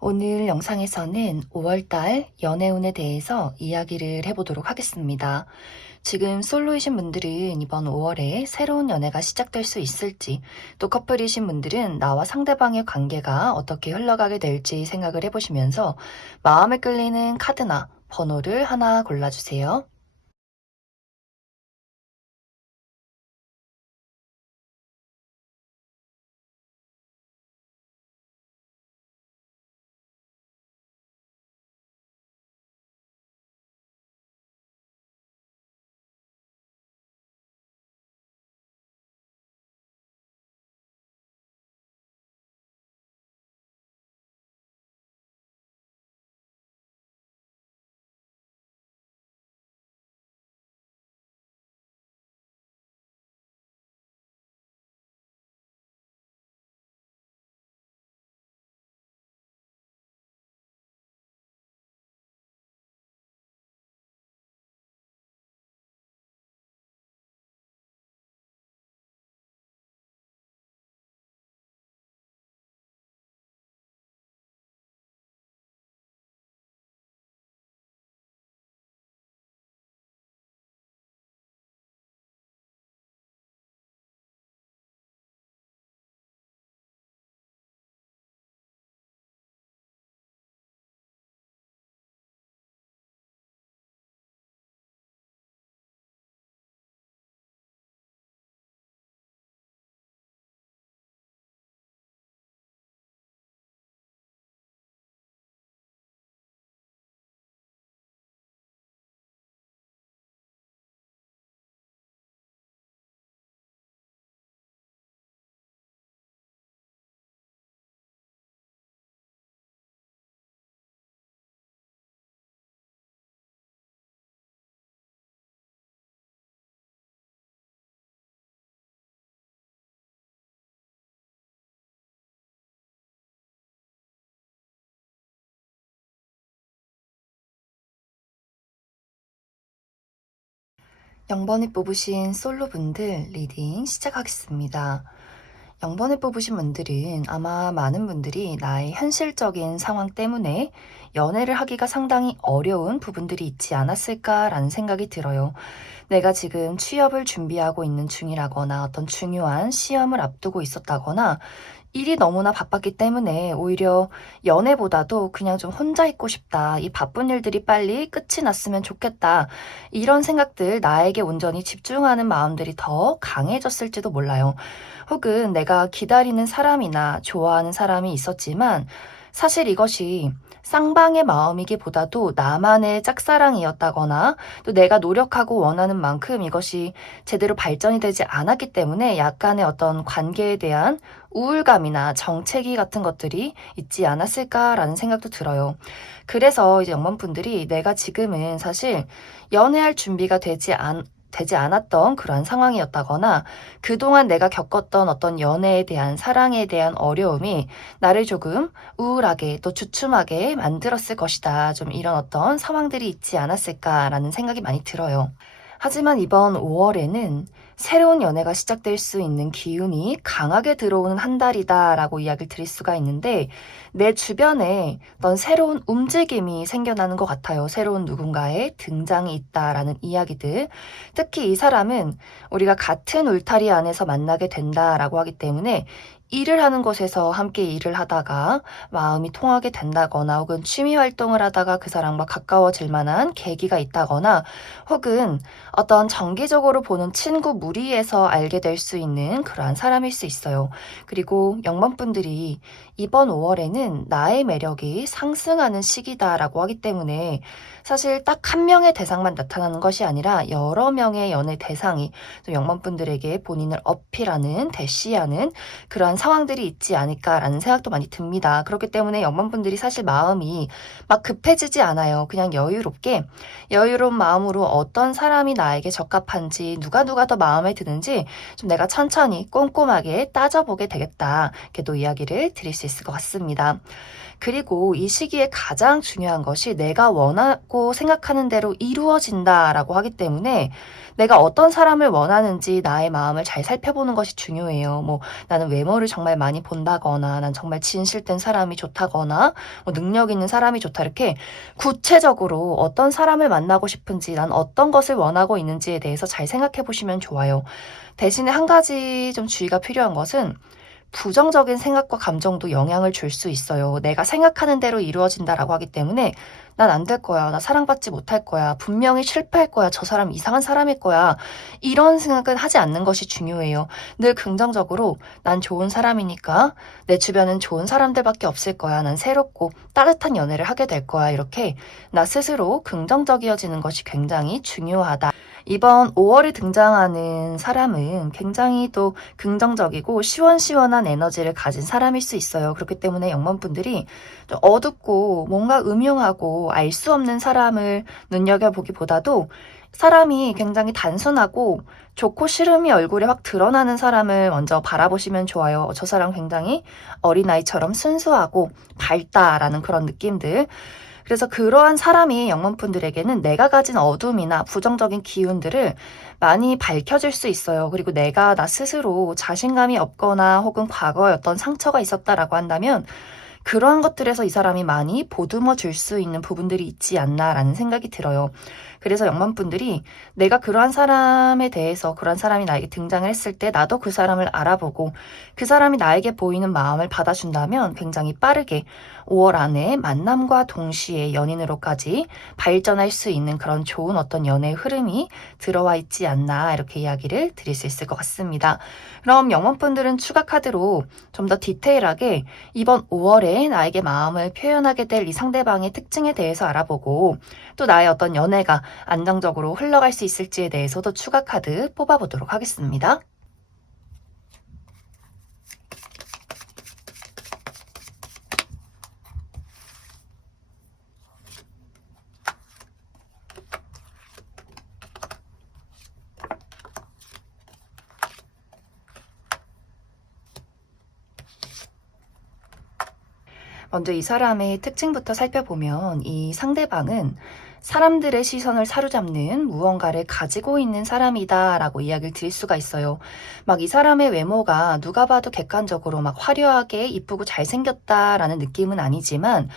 오늘 영상에서는 5월달 연애운에 대해서 이야기를 해보도록 하겠습니다. 지금 솔로이신 분들은 이번 5월에 새로운 연애가 시작될 수 있을지, 또 커플이신 분들은 나와 상대방의 관계가 어떻게 흘러가게 될지 생각을 해보시면서 마음에 끌리는 카드나 번호를 하나 골라주세요. 영번에 뽑으신 솔로분들 리딩 시작하겠습니다. 0번에 뽑으신 분들은 아마 많은 분들이 나의 현실적인 상황 때문에 연애를 하기가 상당히 어려운 부분들이 있지 않았을까라는 생각이 들어요. 내가 지금 취업을 준비하고 있는 중이라거나 어떤 중요한 시험을 앞두고 있었다거나 일이 너무나 바빴기 때문에 오히려 연애보다도 그냥 좀 혼자 있고 싶다. 이 바쁜 일들이 빨리 끝이 났으면 좋겠다. 이런 생각들, 나에게 온전히 집중하는 마음들이 더 강해졌을지도 몰라요. 혹은 내가 기다리는 사람이나 좋아하는 사람이 있었지만 사실 이것이 쌍방의 마음이기보다도 나만의 짝사랑이었다거나 또 내가 노력하고 원하는 만큼 이것이 제대로 발전이 되지 않았기 때문에 약간의 어떤 관계에 대한 우울감이나 정체기 같은 것들이 있지 않았을까라는 생각도 들어요. 그래서 이제 영문분들이 내가 지금은 사실 연애할 준비가 되지 않았던 그러한 상황이었다거나 그동안 내가 겪었던 어떤 연애에 대한 사랑에 대한 어려움이 나를 조금 우울하게 또 주춤하게 만들었을 것이다. 좀 이런 어떤 상황들이 있지 않았을까라는 생각이 많이 들어요. 하지만 이번 5월에는 새로운 연애가 시작될 수 있는 기운이 강하게 들어오는 한 달이다라고 이야기를 드릴 수가 있는데 내 주변에 어떤 새로운 움직임이 생겨나는 것 같아요. 새로운 누군가의 등장이 있다라는 이야기들. 특히 이 사람은 우리가 같은 울타리 안에서 만나게 된다라고 하기 때문에 일을 하는 곳에서 함께 일을 하다가 마음이 통하게 된다거나 혹은 취미 활동을 하다가 그 사람과 가까워질 만한 계기가 있다거나 혹은 어떤 정기적으로 보는 친구 무리에서 알게 될 수 있는 그러한 사람일 수 있어요. 그리고 영번분들이 이번 5월에는 나의 매력이 상승하는 시기다라고 하기 때문에 사실 딱 한 명의 대상만 나타나는 것이 아니라 여러 명의 연애 대상이 또 영번분들에게 본인을 어필하는, 대시하는 그러한 상황들이 있지 않을까라는 생각도 많이 듭니다. 그렇기 때문에 영번분들이 사실 마음이 막 급해지지 않아요. 그냥 여유롭게 여유로운 마음으로 어떤 사람이 나에게 적합한지 누가 더 마음에 드는지 좀 내가 천천히 꼼꼼하게 따져보게 되겠다. 이렇게 또 이야기를 드릴 수 있을 것 같습니다. 그리고 이 시기에 가장 중요한 것이 내가 원하고 생각하는 대로 이루어진다라고 하기 때문에 내가 어떤 사람을 원하는지 나의 마음을 잘 살펴보는 것이 중요해요. 뭐 나는 외모를 정말 많이 본다거나 난 정말 진실된 사람이 좋다거나 뭐 능력 있는 사람이 좋다 이렇게 구체적으로 어떤 사람을 만나고 싶은지 난 어떤 것을 원하고 있는지에 대해서 잘 생각해 보시면 좋아요. 대신에 한 가지 좀 주의가 필요한 것은 부정적인 생각과 감정도 영향을 줄 수 있어요. 내가 생각하는 대로 이루어진다라고 하기 때문에 난 안 될 거야. 나 사랑받지 못할 거야. 분명히 실패할 거야. 저 사람 이상한 사람일 거야. 이런 생각은 하지 않는 것이 중요해요. 늘 긍정적으로 난 좋은 사람이니까 내 주변은 좋은 사람들밖에 없을 거야. 난 새롭고 따뜻한 연애를 하게 될 거야. 이렇게 나 스스로 긍정적이어지는 것이 굉장히 중요하다. 이번 5월에 등장하는 사람은 굉장히 또 긍정적이고 시원시원한 에너지를 가진 사람일 수 있어요. 그렇기 때문에 영번분들이 좀 어둡고 뭔가 음흉하고 알 수 없는 사람을 눈여겨보기보다도 사람이 굉장히 단순하고 좋고 싫음이 얼굴에 확 드러나는 사람을 먼저 바라보시면 좋아요. 저 사람 굉장히 어린아이처럼 순수하고 밝다라는 그런 느낌들. 그래서 그러한 사람이 영문분들에게는 내가 가진 어둠이나 부정적인 기운들을 많이 밝혀줄 수 있어요. 그리고 내가 나 스스로 자신감이 없거나 혹은 과거에 어떤 상처가 있었다라고 한다면 그러한 것들에서 이 사람이 많이 보듬어 줄 수 있는 부분들이 있지 않나라는 생각이 들어요. 그래서 영만분들이 내가 그러한 사람에 대해서 그러한 사람이 나에게 등장을 했을 때 나도 그 사람을 알아보고 그 사람이 나에게 보이는 마음을 받아준다면 굉장히 빠르게 5월 안에 만남과 동시에 연인으로까지 발전할 수 있는 그런 좋은 어떤 연애의 흐름이 들어와 있지 않나 이렇게 이야기를 드릴 수 있을 것 같습니다. 그럼 영원분들은 추가 카드로 좀 더 디테일하게 이번 5월에 나에게 마음을 표현하게 될 이 상대방의 특징에 대해서 알아보고 또 나의 어떤 연애가 안정적으로 흘러갈 수 있을지에 대해서도 추가 카드 뽑아보도록 하겠습니다. 먼저 이 사람의 특징부터 살펴보면 이 상대방은 사람들의 시선을 사로잡는 무언가를 가지고 있는 사람이다라고 이야기를 드릴 수가 있어요. 막 이 사람의 외모가 누가 봐도 객관적으로 막 화려하게 이쁘고 잘생겼다라는 느낌은 아니지만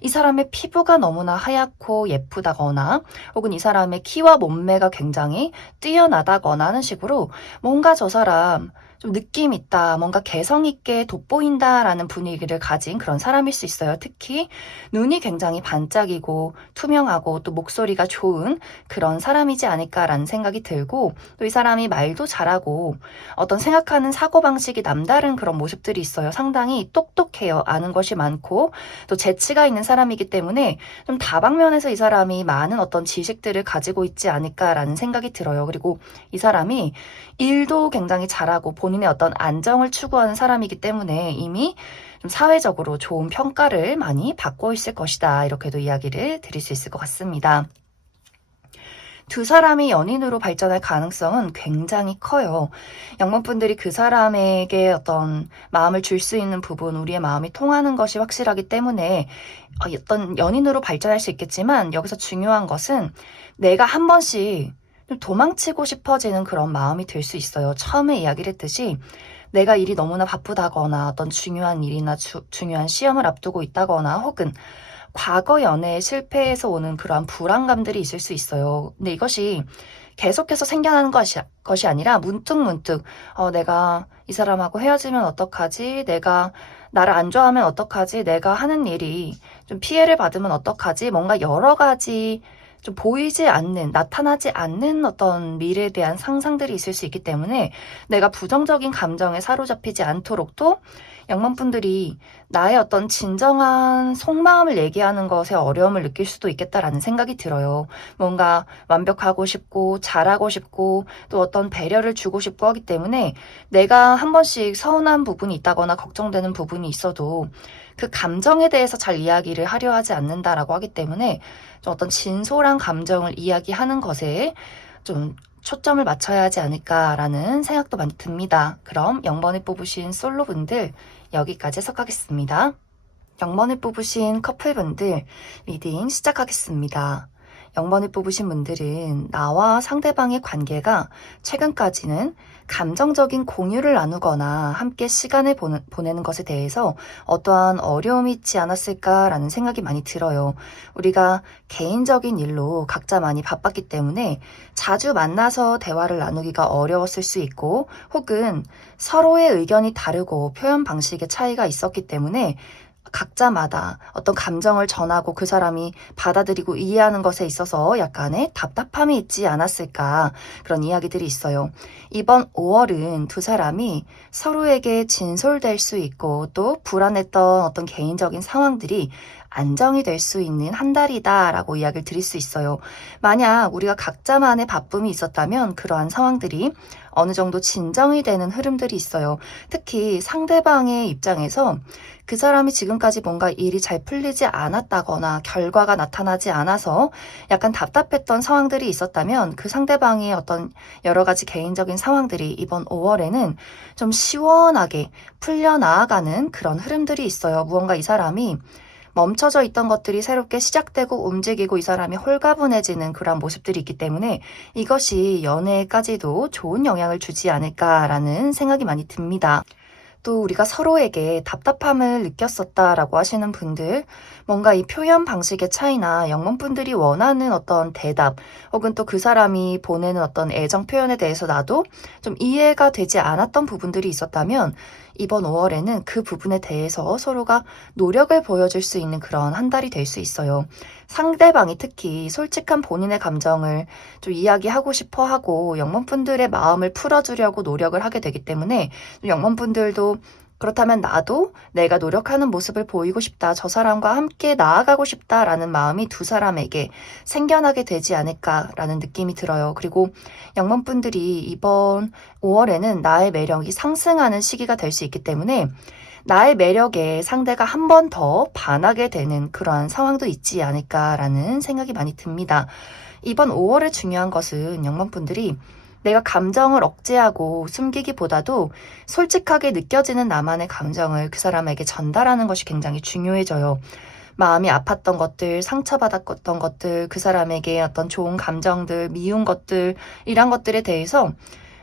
이 사람의 피부가 너무나 하얗고 예쁘다거나 혹은 이 사람의 키와 몸매가 굉장히 뛰어나다거나 하는 식으로 뭔가 저 사람 좀 느낌 있다, 뭔가 개성 있게 돋보인다라는 분위기를 가진 그런 사람일 수 있어요. 특히 눈이 굉장히 반짝이고 투명하고 또 목소리가 좋은 그런 사람이지 않을까라는 생각이 들고 또 이 사람이 말도 잘하고 어떤 생각하는 사고방식이 남다른 그런 모습들이 있어요. 상당히 똑똑해요. 아는 것이 많고 또 재치가 있는 사람이기 때문에 좀 다방면에서 이 사람이 많은 어떤 지식들을 가지고 있지 않을까라는 생각이 들어요. 그리고 이 사람이 일도 굉장히 잘하고 본인의 어떤 안정을 추구하는 사람이기 때문에 이미 좀 사회적으로 좋은 평가를 많이 받고 있을 것이다. 이렇게도 이야기를 드릴 수 있을 것 같습니다. 두 사람이 연인으로 발전할 가능성은 굉장히 커요. 영문분들이 그 사람에게 어떤 마음을 줄 수 있는 부분, 우리의 마음이 통하는 것이 확실하기 때문에 어떤 연인으로 발전할 수 있겠지만 여기서 중요한 것은 내가 한 번씩 좀 도망치고 싶어지는 그런 마음이 들 수 있어요. 처음에 이야기를 했듯이 내가 일이 너무나 바쁘다거나 어떤 중요한 일이나 중요한 시험을 앞두고 있다거나 혹은 과거 연애에 실패해서 오는 그러한 불안감들이 있을 수 있어요. 근데 이것이 계속해서 생겨나는 것이 아니라 문득문득 내가 이 사람하고 헤어지면 어떡하지? 내가 나를 안 좋아하면 어떡하지? 내가 하는 일이 좀 피해를 받으면 어떡하지? 뭔가 여러 가지 좀 보이지 않는, 나타나지 않는 어떤 미래에 대한 상상들이 있을 수 있기 때문에 내가 부정적인 감정에 사로잡히지 않도록 또 양반분들이 나의 어떤 진정한 속마음을 얘기하는 것에 어려움을 느낄 수도 있겠다라는 생각이 들어요. 뭔가 완벽하고 싶고 잘하고 싶고 또 어떤 배려를 주고 싶고 하기 때문에 내가 한 번씩 서운한 부분이 있다거나 걱정되는 부분이 있어도 그 감정에 대해서 잘 이야기를 하려 하지 않는다라고 하기 때문에 좀 어떤 진솔한 감정을 이야기하는 것에 좀 초점을 맞춰야 하지 않을까라는 생각도 많이 듭니다. 그럼 0번을 뽑으신 솔로분들 여기까지 해석하겠습니다. 0번을 뽑으신 커플분들 리딩 시작하겠습니다. 0번을 뽑으신 분들은 나와 상대방의 관계가 최근까지는 감정적인 공유를 나누거나 함께 시간을 보내는 것에 대해서 어떠한 어려움이 있지 않았을까라는 생각이 많이 들어요. 우리가 개인적인 일로 각자 많이 바빴기 때문에 자주 만나서 대화를 나누기가 어려웠을 수 있고, 혹은 서로의 의견이 다르고 표현 방식의 차이가 있었기 때문에 각자마다 어떤 감정을 전하고 그 사람이 받아들이고 이해하는 것에 있어서 약간의 답답함이 있지 않았을까, 그런 이야기들이 있어요. 이번 5월은 두 사람이 서로에게 진솔될 수 있고 또 불안했던 어떤 개인적인 상황들이 안정이 될 수 있는 한 달이다라고 이야기를 드릴 수 있어요. 만약 우리가 각자만의 바쁨이 있었다면 그러한 상황들이 어느 정도 진정이 되는 흐름들이 있어요. 특히 상대방의 입장에서 그 사람이 지금까지 뭔가 일이 잘 풀리지 않았다거나 결과가 나타나지 않아서 약간 답답했던 상황들이 있었다면 그 상대방의 어떤 여러 가지 개인적인 상황들이 이번 5월에는 좀 시원하게 풀려나아가는 그런 흐름들이 있어요. 무언가 이 사람이 멈춰져 있던 것들이 새롭게 시작되고 움직이고 이 사람이 홀가분해지는 그런 모습들이 있기 때문에 이것이 연애까지도 좋은 영향을 주지 않을까라는 생각이 많이 듭니다. 또 우리가 서로에게 답답함을 느꼈었다라고 하시는 분들, 뭔가 이 표현 방식의 차이나 영문분들이 원하는 어떤 대답, 혹은 또 그 사람이 보내는 어떤 애정 표현에 대해서 나도 좀 이해가 되지 않았던 부분들이 있었다면 이번 5월에는 그 부분에 대해서 서로가 노력을 보여줄 수 있는 그런 한 달이 될 수 있어요. 상대방이 특히 솔직한 본인의 감정을 좀 이야기하고 싶어 하고 영문분들의 마음을 풀어주려고 노력을 하게 되기 때문에 영문분들도 그렇다면 나도 내가 노력하는 모습을 보이고 싶다, 저 사람과 함께 나아가고 싶다라는 마음이 두 사람에게 생겨나게 되지 않을까라는 느낌이 들어요. 그리고 영문분들이 이번 5월에는 나의 매력이 상승하는 시기가 될 수 있기 때문에 나의 매력에 상대가 한 번 더 반하게 되는 그러한 상황도 있지 않을까라는 생각이 많이 듭니다. 이번 5월에 중요한 것은 영문분들이 내가 감정을 억제하고 숨기기보다도 솔직하게 느껴지는 나만의 감정을 그 사람에게 전달하는 것이 굉장히 중요해져요. 마음이 아팠던 것들, 상처받았던 것들, 그 사람에게 어떤 좋은 감정들, 미운 것들, 이런 것들에 대해서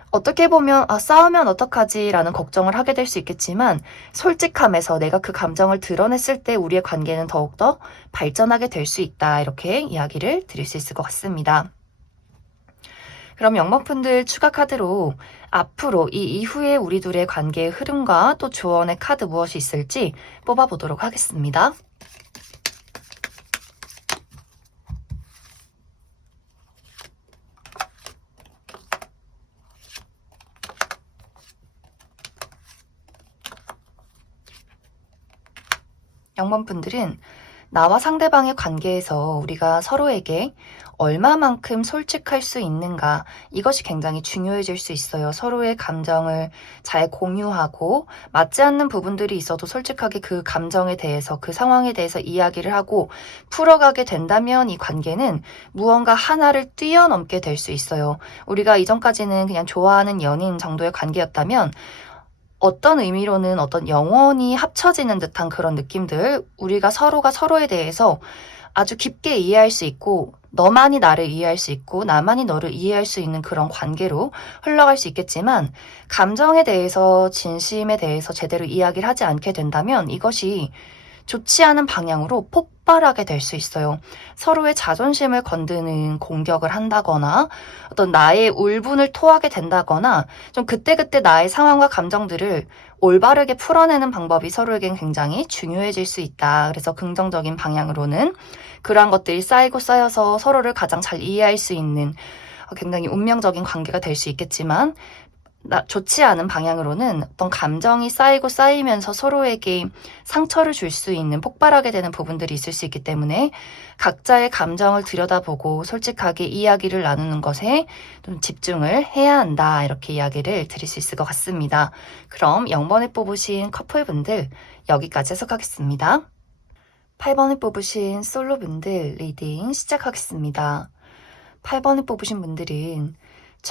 어떻게 보면 싸우면 어떡하지 라는 걱정을 하게 될 수 있겠지만 솔직함에서 내가 그 감정을 드러냈을 때 우리의 관계는 더욱더 발전하게 될 수 있다, 이렇게 이야기를 드릴 수 있을 것 같습니다. 그럼 영목분들 추가 카드로 앞으로 이 이후에 우리 둘의 관계의 흐름과 또 조언의 카드 무엇이 있을지 뽑아보도록 하겠습니다. 영번분들은 나와 상대방의 관계에서 우리가 서로에게 얼마만큼 솔직할 수 있는가, 이것이 굉장히 중요해질 수 있어요. 서로의 감정을 잘 공유하고 맞지 않는 부분들이 있어도 솔직하게 그 감정에 대해서, 그 상황에 대해서 이야기를 하고 풀어가게 된다면 이 관계는 무언가 하나를 뛰어넘게 될 수 있어요. 우리가 이전까지는 그냥 좋아하는 연인 정도의 관계였다면 어떤 의미로는 어떤 영원히 합쳐지는 듯한 그런 느낌들, 우리가 서로가 서로에 대해서 아주 깊게 이해할 수 있고 너만이 나를 이해할 수 있고 나만이 너를 이해할 수 있는 그런 관계로 흘러갈 수 있겠지만, 감정에 대해서, 진심에 대해서 제대로 이야기를 하지 않게 된다면 이것이 좋지 않은 방향으로 폭발하게 될 수 있어요. 서로의 자존심을 건드는 공격을 한다거나 어떤 나의 울분을 토하게 된다거나 좀 그때그때 나의 상황과 감정들을 올바르게 풀어내는 방법이 서로에겐 굉장히 중요해질 수 있다. 그래서 긍정적인 방향으로는 그러한 것들이 쌓이고 쌓여서 서로를 가장 잘 이해할 수 있는 굉장히 운명적인 관계가 될 수 있겠지만, 좋지 않은 방향으로는 어떤 감정이 쌓이고 쌓이면서 서로에게 상처를 줄 수 있는, 폭발하게 되는 부분들이 있을 수 있기 때문에 각자의 감정을 들여다보고 솔직하게 이야기를 나누는 것에 좀 집중을 해야 한다, 이렇게 이야기를 드릴 수 있을 것 같습니다. 그럼 0번을 뽑으신 커플분들 여기까지 해석하겠습니다. 8번을 뽑으신 솔로분들 리딩 시작하겠습니다. 8번을 뽑으신 분들은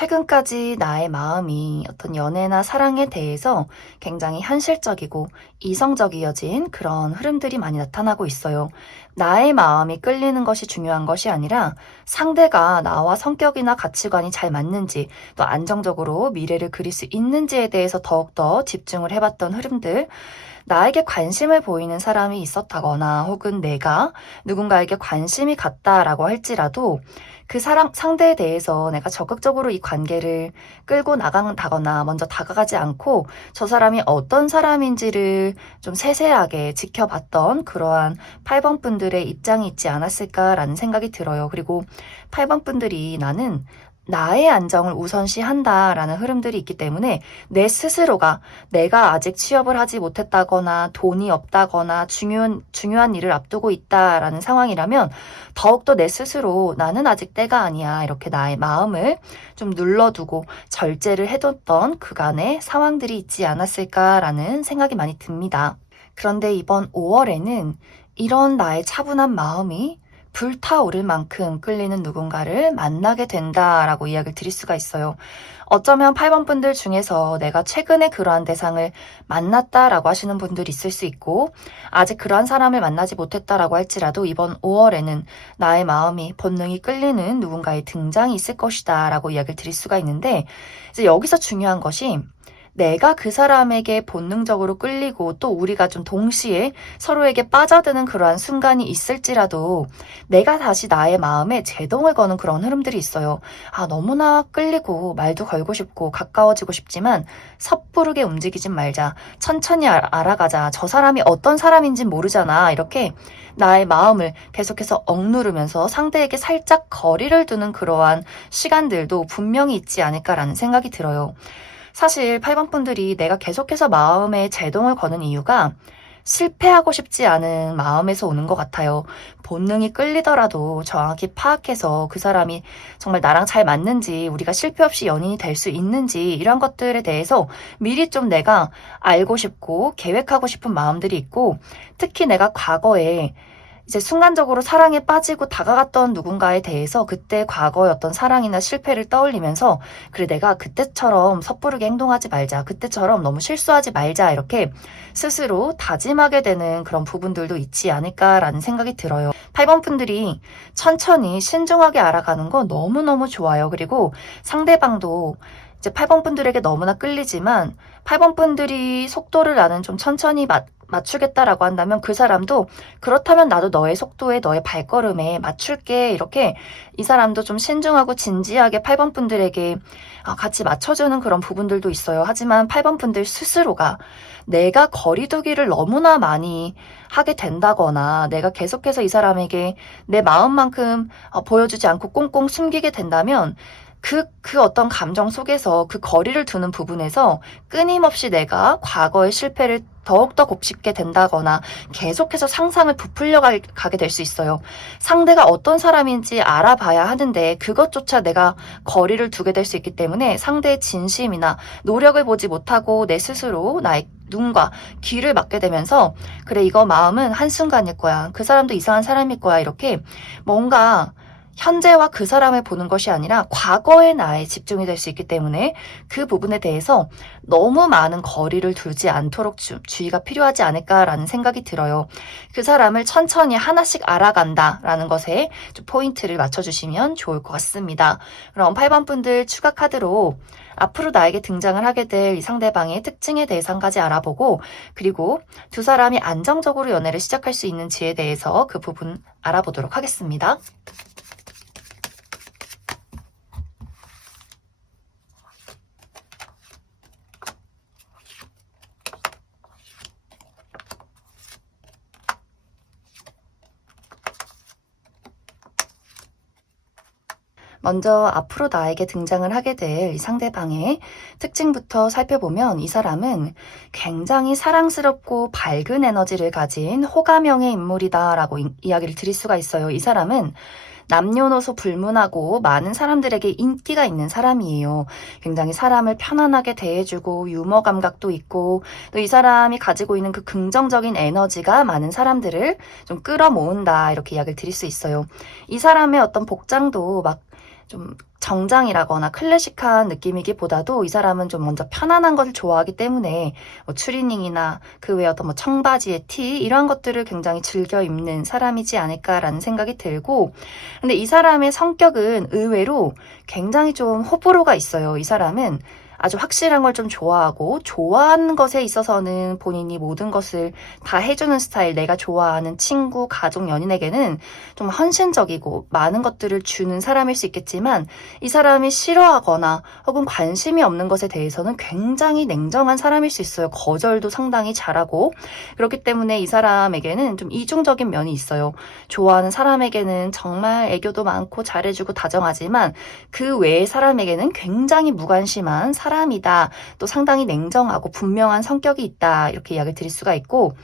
최근까지 나의 마음이 어떤 연애나 사랑에 대해서 굉장히 현실적이고 이성적이어진 그런 흐름들이 많이 나타나고 있어요. 나의 마음이 끌리는 것이 중요한 것이 아니라 상대가 나와 성격이나 가치관이 잘 맞는지 또 안정적으로 미래를 그릴 수 있는지에 대해서 더욱더 집중을 해봤던 흐름들, 나에게 관심을 보이는 사람이 있었다거나 혹은 내가 누군가에게 관심이 갔다라고 할지라도 그 상대에 대해서 내가 적극적으로 이 관계를 끌고 나간다거나 먼저 다가가지 않고 저 사람이 어떤 사람인지를 좀 세세하게 지켜봤던 그러한 8번 분들의 입장이 있지 않았을까라는 생각이 들어요. 그리고 8번 분들이 나는 나의 안정을 우선시한다라는 흐름들이 있기 때문에 내 스스로가 내가 아직 취업을 하지 못했다거나 돈이 없다거나 중요한 일을 앞두고 있다라는 상황이라면 더욱더 내 스스로 나는 아직 때가 아니야 이렇게 나의 마음을 좀 눌러두고 절제를 해뒀던 그간의 상황들이 있지 않았을까라는 생각이 많이 듭니다. 그런데 이번 5월에는 이런 나의 차분한 마음이 불타오를 만큼 끌리는 누군가를 만나게 된다라고 이야기를 드릴 수가 있어요. 어쩌면 8번 분들 중에서 내가 최근에 그러한 대상을 만났다라고 하시는 분들이 있을 수 있고 아직 그러한 사람을 만나지 못했다라고 할지라도 이번 5월에는 나의 마음이 본능이 끌리는 누군가의 등장이 있을 것이다 라고 이야기를 드릴 수가 있는데 이제 여기서 중요한 것이 내가 그 사람에게 본능적으로 끌리고 또 우리가 좀 동시에 서로에게 빠져드는 그러한 순간이 있을지라도 내가 다시 나의 마음에 제동을 거는 그런 흐름들이 있어요. 아, 너무나 끌리고 말도 걸고 싶고 가까워지고 싶지만 섣부르게 움직이진 말자. 천천히 알아가자. 저 사람이 어떤 사람인진 모르잖아. 이렇게 나의 마음을 계속해서 억누르면서 상대에게 살짝 거리를 두는 그러한 시간들도 분명히 있지 않을까라는 생각이 들어요. 사실 8번 분들이 내가 계속해서 마음에 제동을 거는 이유가 실패하고 싶지 않은 마음에서 오는 것 같아요. 본능이 끌리더라도 정확히 파악해서 그 사람이 정말 나랑 잘 맞는지, 우리가 실패 없이 연인이 될 수 있는지 이런 것들에 대해서 미리 좀 내가 알고 싶고 계획하고 싶은 마음들이 있고, 특히 내가 과거에 이제 순간적으로 사랑에 빠지고 다가갔던 누군가에 대해서 그때 과거의 어떤 사랑이나 실패를 떠올리면서 그래 내가 그때처럼 섣부르게 행동하지 말자. 그때처럼 너무 실수하지 말자. 이렇게 스스로 다짐하게 되는 그런 부분들도 있지 않을까라는 생각이 들어요. 8번 분들이 천천히 신중하게 알아가는 거 너무너무 좋아요. 그리고 상대방도 이제 8번 분들에게 너무나 끌리지만 8번 분들이 속도를 나는 좀 천천히 맞추겠다라고 한다면 그 사람도 그렇다면 나도 너의 속도에 너의 발걸음에 맞출게 이렇게 이 사람도 좀 신중하고 진지하게 8번 분들에게 같이 맞춰주는 그런 부분들도 있어요. 하지만 8번 분들 스스로가 내가 거리두기를 너무나 많이 하게 된다거나 내가 계속해서 이 사람에게 내 마음만큼 보여주지 않고 꽁꽁 숨기게 된다면 그 어떤 감정 속에서 그 거리를 두는 부분에서 끊임없이 내가 과거의 실패를 더욱더 곱씹게 된다거나 계속해서 상상을 부풀려 가게 될 수 있어요. 상대가 어떤 사람인지 알아봐야 하는데 그것조차 내가 거리를 두게 될 수 있기 때문에 상대의 진심이나 노력을 보지 못하고 내 스스로 나의 눈과 귀를 막게 되면서 그래 이거 마음은 한순간일 거야. 그 사람도 이상한 사람일 거야. 이렇게 뭔가 현재와 그 사람을 보는 것이 아니라 과거의 나에 집중이 될 수 있기 때문에 그 부분에 대해서 너무 많은 거리를 두지 않도록 주의가 필요하지 않을까라는 생각이 들어요. 그 사람을 천천히 하나씩 알아간다라는 것에 좀 포인트를 맞춰주시면 좋을 것 같습니다. 그럼 8번 분들 추가 카드로 앞으로 나에게 등장을 하게 될 이 상대방의 특징에 대해서 한 가지 알아보고 그리고 두 사람이 안정적으로 연애를 시작할 수 있는지에 대해서 그 부분 알아보도록 하겠습니다. 먼저 앞으로 나에게 등장을 하게 될 이 상대방의 특징부터 살펴보면 이 사람은 굉장히 사랑스럽고 밝은 에너지를 가진 호감형의 인물이다라고 이야기를 드릴 수가 있어요. 이 사람은 남녀노소 불문하고 많은 사람들에게 인기가 있는 사람이에요. 굉장히 사람을 편안하게 대해주고 유머 감각도 있고 또 이 사람이 가지고 있는 그 긍정적인 에너지가 많은 사람들을 좀 끌어모은다 이렇게 이야기를 드릴 수 있어요. 이 사람의 어떤 복장도 막 좀 정장이라거나 클래식한 느낌이기보다도 이 사람은 좀 먼저 편안한 것을 좋아하기 때문에 뭐 추리닝이나 그 외에 어떤 뭐 청바지에 티 이런 것들을 굉장히 즐겨 입는 사람이지 않을까라는 생각이 들고, 근데 이 사람의 성격은 의외로 굉장히 좀 호불호가 있어요. 이 사람은 아주 확실한 걸 좀 좋아하고, 좋아하는 것에 있어서는 본인이 모든 것을 다 해주는 스타일, 내가 좋아하는 친구, 가족, 연인에게는 좀 헌신적이고 많은 것들을 주는 사람일 수 있겠지만, 이 사람이 싫어하거나 혹은 관심이 없는 것에 대해서는 굉장히 냉정한 사람일 수 있어요. 거절도 상당히 잘하고. 그렇기 때문에 이 사람에게는 좀 이중적인 면이 있어요. 좋아하는 사람에게는 정말 애교도 많고 잘해주고 다정하지만 그 외의 사람에게는 굉장히 무관심한 사람이다. 또 상당히 냉정하고 분명한 성격이 있다. 이렇게 이야기를 드릴 수가 있고,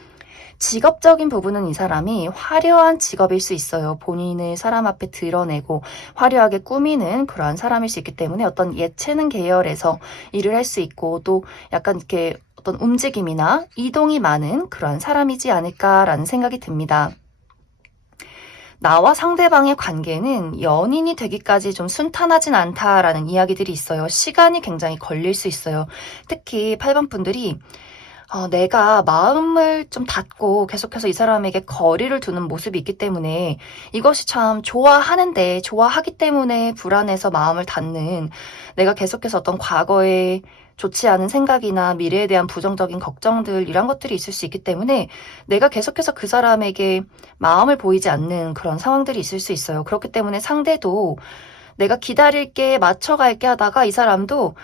직업적인 부분은 이 사람이 화려한 직업일 수 있어요. 본인을 사람 앞에 드러내고 화려하게 꾸미는 그러한 사람일 수 있기 때문에 어떤 예체능 계열에서 일을 할 수 있고, 또 약간 이렇게 어떤 움직임이나 이동이 많은 그러한 사람이지 않을까라는 생각이 듭니다. 나와 상대방의 관계는 연인이 되기까지 좀 순탄하진 않다라는 이야기들이 있어요. 시간이 굉장히 걸릴 수 있어요. 특히 8번 분들이 내가 마음을 좀 닫고 계속해서 이 사람에게 거리를 두는 모습이 있기 때문에 이것이 참 좋아하는데, 좋아하기 때문에 불안해서 마음을 닫는, 내가 계속해서 어떤 과거에 좋지 않은 생각이나 미래에 대한 부정적인 걱정들, 이런 것들이 있을 수 있기 때문에 내가 계속해서 그 사람에게 마음을 보이지 않는 그런 상황들이 있을 수 있어요. 그렇기 때문에 상대도 내가 기다릴게, 맞춰갈게 하다가 이 사람도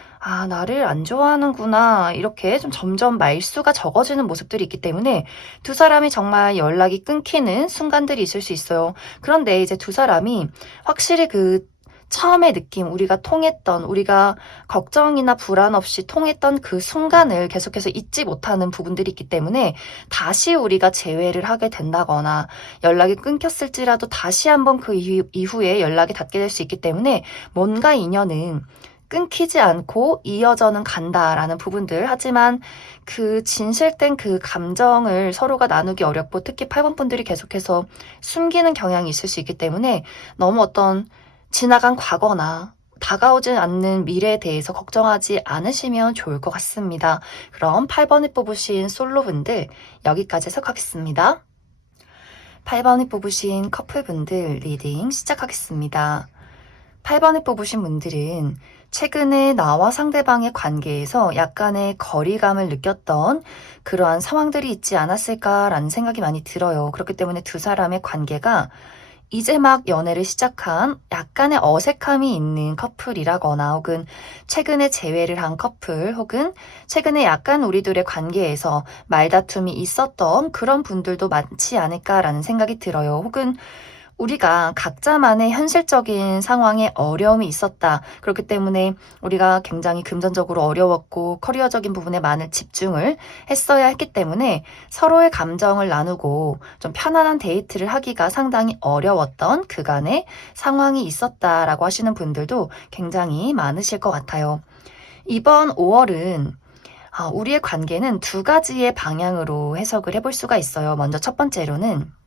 나를 안 좋아하는구나, 이렇게 좀 점점 말수가 적어지는 모습들이 있기 때문에 두 사람이 정말 연락이 끊기는 순간들이 있을 수 있어요. 그런데 이제 두 사람이 확실히 그 처음의 느낌, 우리가 통했던, 우리가 걱정이나 불안 없이 통했던 그 순간을 계속해서 잊지 못하는 부분들이 있기 때문에 다시 우리가 재회를 하게 된다거나 연락이 끊겼을지라도 다시 한번 그 이후에 연락이 닿게 될 수 있기 때문에 뭔가 인연은 끊기지 않고 이어져는 간다라는 부분들. 하지만 그 진실된 그 감정을 서로가 나누기 어렵고, 특히 8번 분들이 계속해서 숨기는 경향이 있을 수 있기 때문에 너무 어떤 지나간 과거나 다가오지 않는 미래에 대해서 걱정하지 않으시면 좋을 것 같습니다. 그럼 8번을 뽑으신 솔로분들 여기까지 해석하겠습니다. 8번을 뽑으신 커플분들 리딩 시작하겠습니다. 8번을 뽑으신 분들은 최근에 나와 상대방의 관계에서 약간의 거리감을 느꼈던 그러한 상황들이 있지 않았을까라는 생각이 많이 들어요. 그렇기 때문에 두 사람의 관계가 이제 막 연애를 시작한 약간의 어색함이 있는 커플이라거나, 혹은 최근에 재회를 한 커플, 혹은 최근에 약간 우리들의 관계에서 말다툼이 있었던 그런 분들도 많지 않을까라는 생각이 들어요. 혹은 우리가 각자만의 현실적인 상황에 어려움이 있었다. 그렇기 때문에 우리가 굉장히 금전적으로 어려웠고 커리어적인 부분에 많은 집중을 했어야 했기 때문에 서로의 감정을 나누고 좀 편안한 데이트를 하기가 상당히 어려웠던 그간의 상황이 있었다라고 하시는 분들도 굉장히 많으실 것 같아요. 이번 5월은 우리의 관계는 두 가지의 방향으로 해석을 해볼 수가 있어요. 먼저 첫 번째로는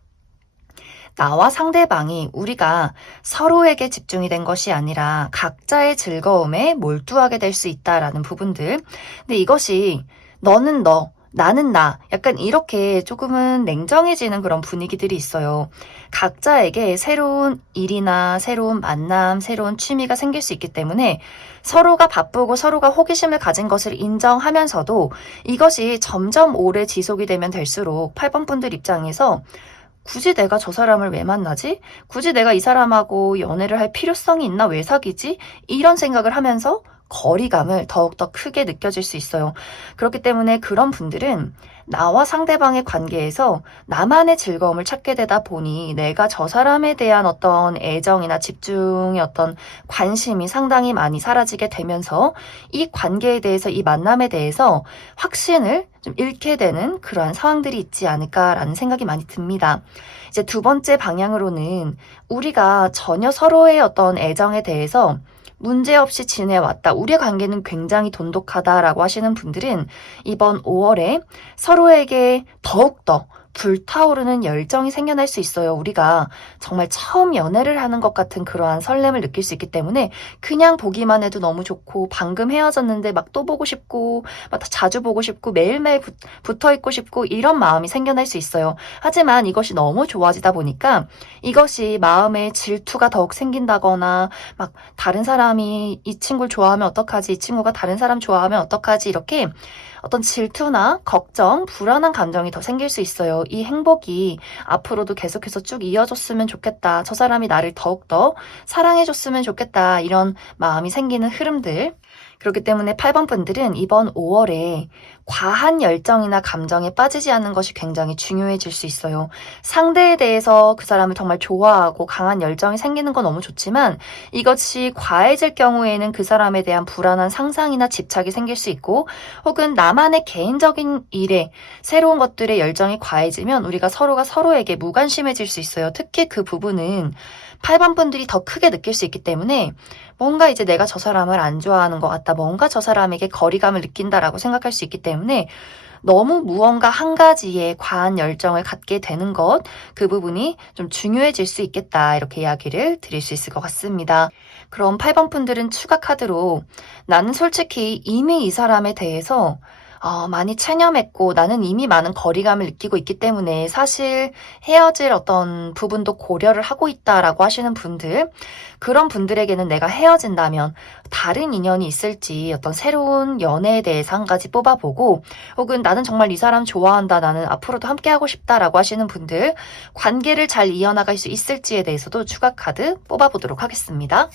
나와 상대방이 우리가 서로에게 집중이 된 것이 아니라 각자의 즐거움에 몰두하게 될 수 있다라는 부분들. 근데 이것이 너는 너, 나는 나, 약간 이렇게 조금은 냉정해지는 그런 분위기들이 있어요. 각자에게 새로운 일이나 새로운 만남, 새로운 취미가 생길 수 있기 때문에 서로가 바쁘고 서로가 호기심을 가진 것을 인정하면서도 이것이 점점 오래 지속이 되면 될수록 8번 분들 입장에서 굳이 내가 저 사람을 왜 만나지? 굳이 내가 이 사람하고 연애를 할 필요성이 있나? 왜 사귀지? 이런 생각을 하면서 거리감을 더욱더 크게 느껴질 수 있어요. 그렇기 때문에 그런 분들은 나와 상대방의 관계에서 나만의 즐거움을 찾게 되다 보니 내가 저 사람에 대한 어떤 애정이나 집중의 어떤 관심이 상당히 많이 사라지게 되면서 이 관계에 대해서, 이 만남에 대해서 확신을 좀 잃게 되는 그러한 상황들이 있지 않을까라는 생각이 많이 듭니다. 이제 두 번째 방향으로는 우리가 전혀 서로의 어떤 애정에 대해서 문제없이 지내왔다, 우리의 관계는 굉장히 돈독하다라고 하시는 분들은 이번 5월에 서로에게 더욱더 불타오르는 열정이 생겨날 수 있어요. 우리가 정말 처음 연애를 하는 것 같은 그러한 설렘을 느낄 수 있기 때문에 그냥 보기만 해도 너무 좋고 방금 헤어졌는데 막 또 보고 싶고 막 자주 보고 싶고 매일매일 붙어 있고 싶고 이런 마음이 생겨날 수 있어요. 하지만 이것이 너무 좋아지다 보니까 이것이 마음에 질투가 더욱 생긴다거나 막 다른 사람이 이 친구를 좋아하면 어떡하지? 이 친구가 다른 사람 좋아하면 어떡하지? 이렇게 어떤 질투나 걱정, 불안한 감정이 더 생길 수 있어요. 이 행복이 앞으로도 계속해서 쭉 이어졌으면 좋겠다. 저 사람이 나를 더욱더 사랑해줬으면 좋겠다. 이런 마음이 생기는 흐름들. 그렇기 때문에 8번 분들은 이번 5월에 과한 열정이나 감정에 빠지지 않는 것이 굉장히 중요해질 수 있어요. 상대에 대해서 그 사람을 정말 좋아하고 강한 열정이 생기는 건 너무 좋지만 이것이 과해질 경우에는 그 사람에 대한 불안한 상상이나 집착이 생길 수 있고 혹은 나만의 개인적인 일에 새로운 것들에 열정이 과해지면 우리가 서로가 서로에게 무관심해질 수 있어요. 특히 그 부분은 8번 분들이 더 크게 느낄 수 있기 때문에 뭔가 이제 내가 저 사람을 안 좋아하는 것 같다. 뭔가 저 사람에게 거리감을 느낀다라고 생각할 수 있기 때문에 너무 무언가 한 가지에 과한 열정을 갖게 되는 것, 그 부분이 좀 중요해질 수 있겠다. 이렇게 이야기를 드릴 수 있을 것 같습니다. 그럼 8번 분들은 추가 카드로 나는 솔직히 이미 이 사람에 대해서 많이 체념했고 나는 이미 많은 거리감을 느끼고 있기 때문에 사실 헤어질 어떤 부분도 고려를 하고 있다라고 하시는 분들, 그런 분들에게는 내가 헤어진다면 다른 인연이 있을지 어떤 새로운 연애에 대해서 한 가지 뽑아보고 혹은 나는 정말 이 사람 좋아한다, 나는 앞으로도 함께하고 싶다라고 하시는 분들, 관계를 잘 이어나갈 수 있을지에 대해서도 추가 카드 뽑아보도록 하겠습니다.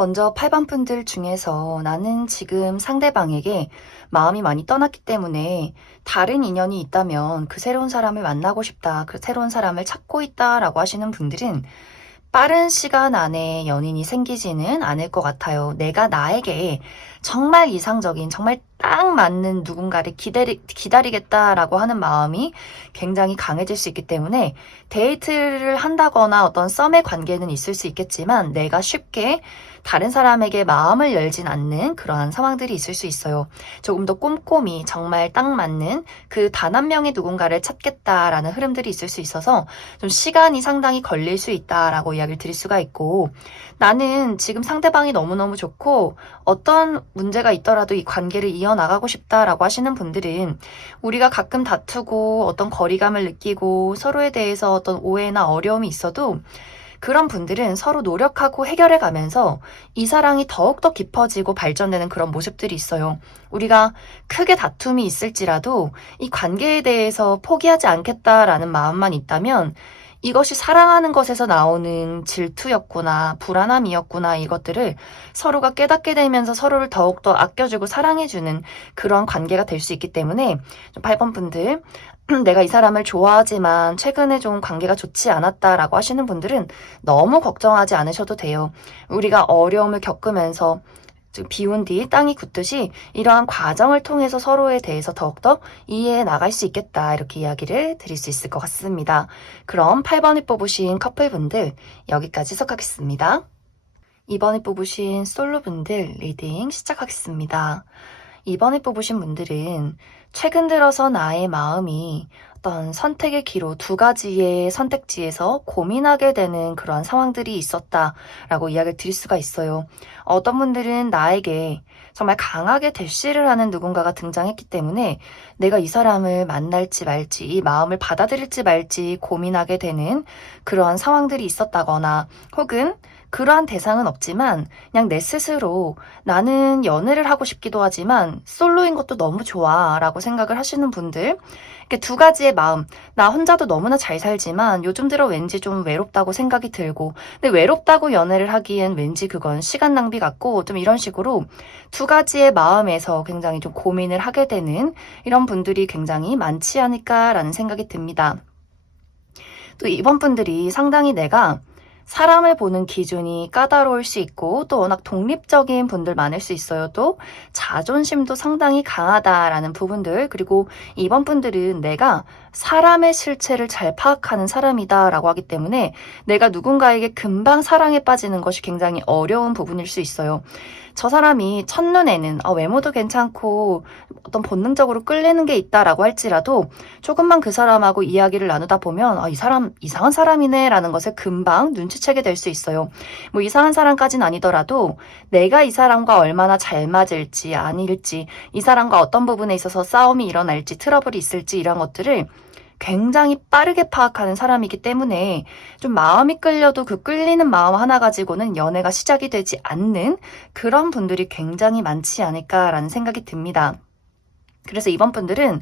먼저 8번 분들 중에서 나는 지금 상대방에게 마음이 많이 떠났기 때문에 다른 인연이 있다면 그 새로운 사람을 만나고 싶다, 그 새로운 사람을 찾고 있다라고 하시는 분들은 빠른 시간 안에 연인이 생기지는 않을 것 같아요. 내가 나에게 정말 이상적인, 정말 딱 맞는 누군가를 기다리겠다라고 하는 마음이 굉장히 강해질 수 있기 때문에 데이트를 한다거나 어떤 썸의 관계는 있을 수 있겠지만 내가 쉽게 다른 사람에게 마음을 열진 않는 그러한 상황들이 있을 수 있어요. 조금 더 꼼꼼히 정말 딱 맞는 그 단 한 명의 누군가를 찾겠다라는 흐름들이 있을 수 있어서 좀 시간이 상당히 걸릴 수 있다라고 이야기를 드릴 수가 있고, 나는 지금 상대방이 너무너무 좋고 어떤 문제가 있더라도 이 관계를 이어나가고 싶다라고 하시는 분들은 우리가 가끔 다투고 어떤 거리감을 느끼고 서로에 대해서 어떤 오해나 어려움이 있어도 그런 분들은 서로 노력하고 해결해 가면서 이 사랑이 더욱더 깊어지고 발전되는 그런 모습들이 있어요. 우리가 크게 다툼이 있을지라도 이 관계에 대해서 포기하지 않겠다라는 마음만 있다면 이것이 사랑하는 것에서 나오는 질투였구나, 불안함이었구나, 이것들을 서로가 깨닫게 되면서 서로를 더욱더 아껴주고 사랑해주는 그런 관계가 될 수 있기 때문에 8번 분들, 내가 이 사람을 좋아하지만 최근에 좀 관계가 좋지 않았다라고 하시는 분들은 너무 걱정하지 않으셔도 돼요. 우리가 어려움을 겪으면서 비운 뒤 땅이 굳듯이 이러한 과정을 통해서 서로에 대해서 더욱더 이해해 나갈 수 있겠다, 이렇게 이야기를 드릴 수 있을 것 같습니다. 그럼 8번을 뽑으신 커플분들 여기까지 해석하겠습니다. 2번을 뽑으신 솔로분들 리딩 시작하겠습니다. 2번을 뽑으신 분들은 최근 들어서 나의 마음이 어떤 선택의 기로 두 가지의 선택지에서 고민하게 되는 그런 상황들이 있었다라고 이야기를 드릴 수가 있어요. 어떤 분들은 나에게 정말 강하게 대시를 하는 누군가가 등장했기 때문에 내가 이 사람을 만날지 말지, 이 마음을 받아들일지 말지 고민하게 되는 그러한 상황들이 있었다거나, 혹은 그러한 대상은 없지만 그냥 내 스스로 나는 연애를 하고 싶기도 하지만 솔로인 것도 너무 좋아 라고 생각을 하시는 분들, 이렇게 두 가지의 마음, 나 혼자도 너무나 잘 살지만 요즘 들어 왠지 좀 외롭다고 생각이 들고, 근데 외롭다고 연애를 하기엔 왠지 그건 시간 낭비 같고, 좀 이런 식으로 두 가지의 마음에서 굉장히 좀 고민을 하게 되는 이런 분들이 굉장히 많지 않을까라는 생각이 듭니다. 또 이번 분들이 상당히 내가 사람을 보는 기준이 까다로울 수 있고 또 워낙 독립적인 분들 많을 수 있어요. 또 자존심도 상당히 강하다라는 부분들, 그리고 이번 분들은 내가 사람의 실체를 잘 파악하는 사람이다라고 하기 때문에 내가 누군가에게 금방 사랑에 빠지는 것이 굉장히 어려운 부분일 수 있어요. 저 사람이 첫눈에는 외모도 괜찮고 어떤 본능적으로 끌리는 게 있다라고 할지라도 조금만 그 사람하고 이야기를 나누다 보면 이 사람 이상한 사람이네 라는 것을 금방 눈치채게 될 수 있어요. 뭐 이상한 사람까지는 아니더라도 내가 이 사람과 얼마나 잘 맞을지 아닐지, 이 사람과 어떤 부분에 있어서 싸움이 일어날지 트러블이 있을지, 이런 것들을 굉장히 빠르게 파악하는 사람이기 때문에 좀 마음이 끌려도 그 끌리는 마음 하나 가지고는 연애가 시작이 되지 않는 그런 분들이 굉장히 많지 않을까라는 생각이 듭니다. 그래서 이번 분들은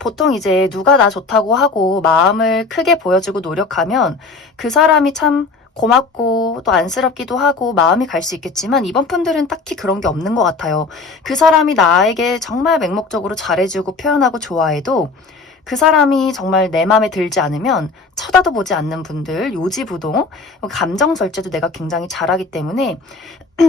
보통 이제 누가 나 좋다고 하고 마음을 크게 보여주고 노력하면 그 사람이 참 고맙고 또 안쓰럽기도 하고 마음이 갈 수 있겠지만, 이번 분들은 딱히 그런 게 없는 것 같아요. 그 사람이 나에게 정말 맹목적으로 잘해주고 표현하고 좋아해도 그 사람이 정말 내 마음에 들지 않으면 쳐다도 보지 않는 분들, 요지부동, 감정 절제도 내가 굉장히 잘하기 때문에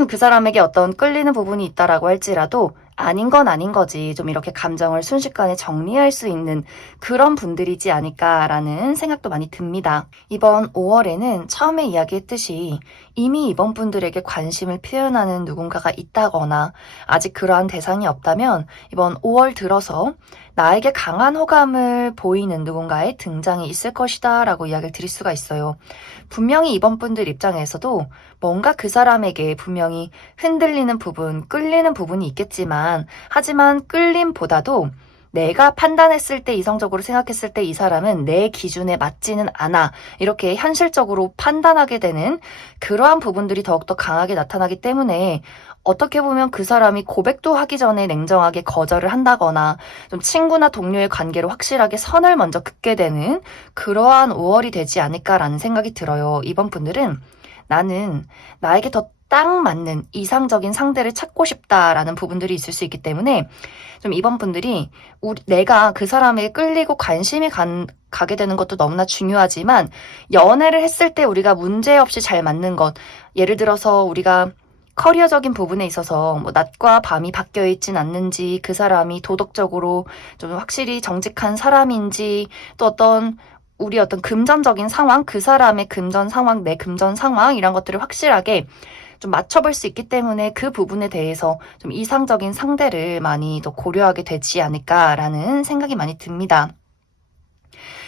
그 사람에게 어떤 끌리는 부분이 있다라고 할지라도 아닌 건 아닌 거지, 좀 이렇게 감정을 순식간에 정리할 수 있는 그런 분들이지 않을까라는 생각도 많이 듭니다. 이번 5월에는 처음에 이야기했듯이 이미 이번 분들에게 관심을 표현하는 누군가가 있다거나 아직 그러한 대상이 없다면 이번 5월 들어서 나에게 강한 호감을 보이는 누군가의 등장이 있을 것이다 라고 이야기를 드릴 수가 있어요. 분명히 이번 분들 입장에서도 뭔가 그 사람에게 분명히 흔들리는 부분, 끌리는 부분이 있겠지만, 하지만 끌림보다도 내가 판단했을 때, 이성적으로 생각했을 때 이 사람은 내 기준에 맞지는 않아, 이렇게 현실적으로 판단하게 되는 그러한 부분들이 더욱더 강하게 나타나기 때문에 어떻게 보면 그 사람이 고백도 하기 전에 냉정하게 거절을 한다거나 좀 친구나 동료의 관계로 확실하게 선을 먼저 긋게 되는 그러한 5월이 되지 않을까라는 생각이 들어요. 이번 분들은 나는 나에게 더 딱 맞는 이상적인 상대를 찾고 싶다라는 부분들이 있을 수 있기 때문에 좀 이번 분들이 내가 그 사람에게 끌리고 관심이 가게 되는 것도 너무나 중요하지만, 연애를 했을 때 우리가 문제없이 잘 맞는 것, 예를 들어서 우리가 커리어적인 부분에 있어서 뭐 낮과 밤이 바뀌어 있진 않는지, 그 사람이 도덕적으로 좀 확실히 정직한 사람인지, 또 우리 어떤 금전적인 상황, 그 사람의 금전 상황, 내 금전 상황, 이런 것들을 확실하게 좀 맞춰볼 수 있기 때문에 그 부분에 대해서 좀 이상적인 상대를 많이 더 고려하게 되지 않을까라는 생각이 많이 듭니다.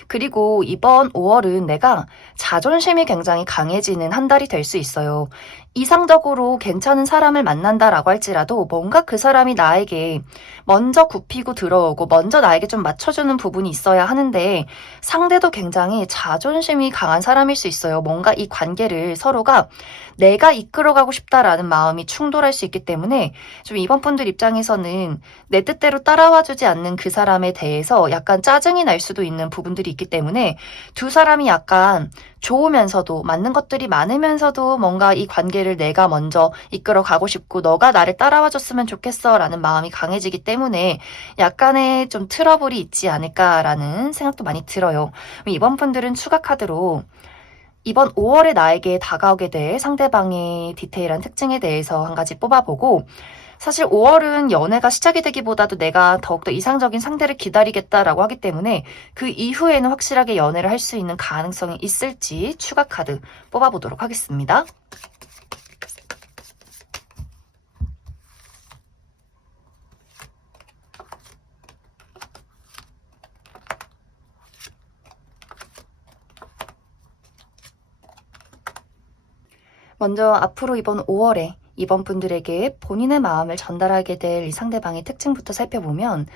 그리고 이번 5월은 내가 자존심이 굉장히 강해지는 한 달이 될 수 있어요. 이상적으로 괜찮은 사람을 만난다라고 할지라도 뭔가 그 사람이 나에게 먼저 굽히고 들어오고 먼저 나에게 좀 맞춰주는 부분이 있어야 하는데, 상대도 굉장히 자존심이 강한 사람일 수 있어요. 뭔가 이 관계를 서로가 내가 이끌어가고 싶다라는 마음이 충돌할 수 있기 때문에 좀 이번 분들 입장에서는 내 뜻대로 따라와주지 않는 그 사람에 대해서 약간 짜증이 날 수도 있는 부분들이 있기 때문에, 두 사람이 약간 좋으면서도 맞는 것들이 많으면서도 뭔가 이 관계를 내가 먼저 이끌어 가고 싶고 너가 나를 따라와 줬으면 좋겠어 라는 마음이 강해지기 때문에 약간의 좀 트러블이 있지 않을까라는 생각도 많이 들어요. 이번 분들은 추가 카드로 이번 5월에 나에게 다가오게 될 상대방의 디테일한 특징에 대해서 한 가지 뽑아보고, 사실 5월은 연애가 시작이 되기보다도 내가 더욱더 이상적인 상대를 기다리겠다라고 하기 때문에 그 이후에는 확실하게 연애를 할 수 있는 가능성이 있을지 추가 카드 뽑아보도록 하겠습니다. 먼저 앞으로 이번 5월에 이번 분들에게 본인의 마음을 전달하게 될 이 상대방의 특징부터 살펴보면,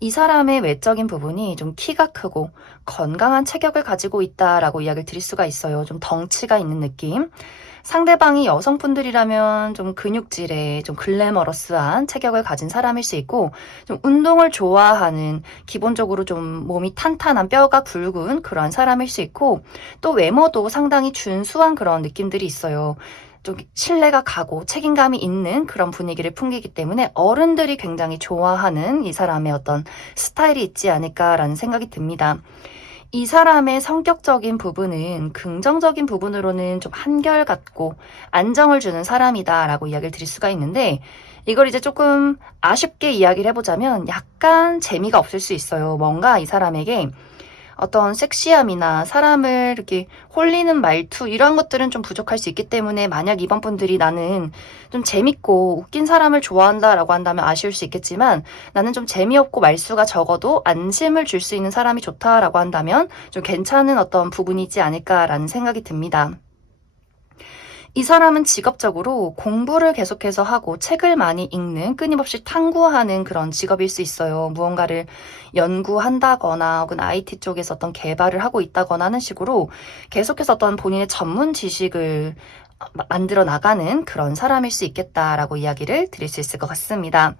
이 사람의 외적인 부분이 좀 키가 크고 건강한 체격을 가지고 있다라고 이야기를 드릴 수가 있어요. 좀 덩치가 있는 느낌. 상대방이 여성분들이라면 좀 근육질에 좀 글래머러스한 체격을 가진 사람일 수 있고, 좀 운동을 좋아하는, 기본적으로 좀 몸이 탄탄한 뼈가 굵은 그런 사람일 수 있고, 또 외모도 상당히 준수한 그런 느낌들이 있어요. 좀 신뢰가 가고 책임감이 있는 그런 분위기를 풍기기 때문에 어른들이 굉장히 좋아하는 이 사람의 어떤 스타일이 있지 않을까라는 생각이 듭니다. 이 사람의 성격적인 부분은 긍정적인 부분으로는 좀 한결같고 안정을 주는 사람이다라고 이야기를 드릴 수가 있는데, 이걸 이제 조금 아쉽게 이야기를 해보자면 약간 재미가 없을 수 있어요. 뭔가 이 사람에게 어떤 섹시함이나 사람을 이렇게 홀리는 말투 이런 것들은 좀 부족할 수 있기 때문에, 만약 이번 분들이 나는 좀 재밌고 웃긴 사람을 좋아한다라고 한다면 아쉬울 수 있겠지만, 나는 좀 재미없고 말수가 적어도 안심을 줄 수 있는 사람이 좋다라고 한다면 좀 괜찮은 어떤 부분이지 않을까라는 생각이 듭니다. 이 사람은 직업적으로 공부를 계속해서 하고 책을 많이 읽는, 끊임없이 탐구하는 그런 직업일 수 있어요. 무언가를 연구한다거나 혹은 IT 쪽에서 어떤 개발을 하고 있다거나 하는 식으로 계속해서 어떤 본인의 전문 지식을 만들어 나가는 그런 사람일 수 있겠다라고 이야기를 드릴 수 있을 것 같습니다.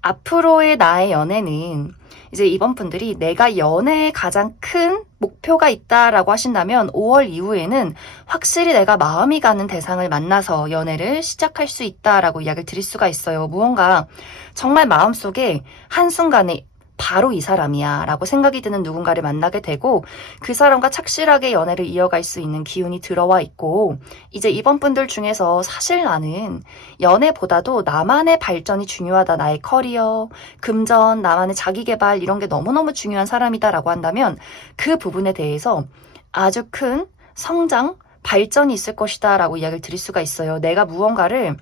앞으로의 나의 연애는, 이제 이번 분들이 내가 연애에 가장 큰 목표가 있다라고 하신다면 5월 이후에는 확실히 내가 마음이 가는 대상을 만나서 연애를 시작할 수 있다라고 이야기를 드릴 수가 있어요. 무언가 정말 마음속에 한순간에 바로 이 사람이야 라고 생각이 드는 누군가를 만나게 되고, 그 사람과 착실하게 연애를 이어갈 수 있는 기운이 들어와 있고, 이제 이번 분들 중에서 사실 나는 연애보다도 나만의 발전이 중요하다, 나의 커리어, 금전, 나만의 자기개발 이런 게 너무너무 중요한 사람이다라고 한다면, 그 부분에 대해서 아주 큰 성장, 발전이 있을 것이다 라고 이야기를 드릴 수가 있어요. 내가 무언가를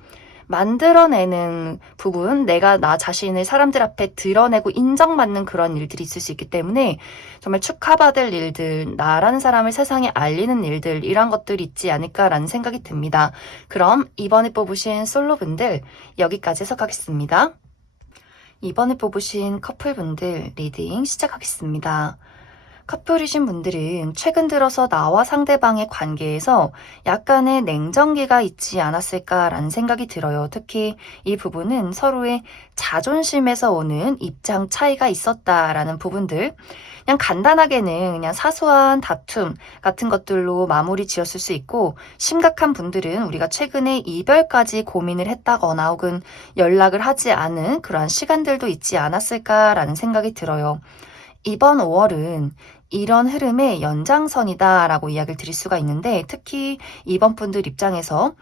만들어내는 부분, 내가 나 자신을 사람들 앞에 드러내고 인정받는 그런 일들이 있을 수 있기 때문에 정말 축하받을 일들, 나라는 사람을 세상에 알리는 일들, 이런 것들이 있지 않을까라는 생각이 듭니다. 그럼 이번에 뽑으신 솔로분들 여기까지 해석하겠습니다. 이번에 뽑으신 커플분들 리딩 시작하겠습니다. 커플이신 분들은 최근 들어서 나와 상대방의 관계에서 약간의 냉정기가 있지 않았을까라는 생각이 들어요. 특히 이 부분은 서로의 자존심에서 오는 입장 차이가 있었다라는 부분들, 그냥 간단하게는 그냥 사소한 다툼 같은 것들로 마무리 지었을 수 있고, 심각한 분들은 우리가 최근에 이별까지 고민을 했다거나 혹은 연락을 하지 않은 그러한 시간들도 있지 않았을까라는 생각이 들어요. 이번 5월은 이런 흐름의 연장선이다라고 이야기를 드릴 수가 있는데, 특히 이번 분들 입장에서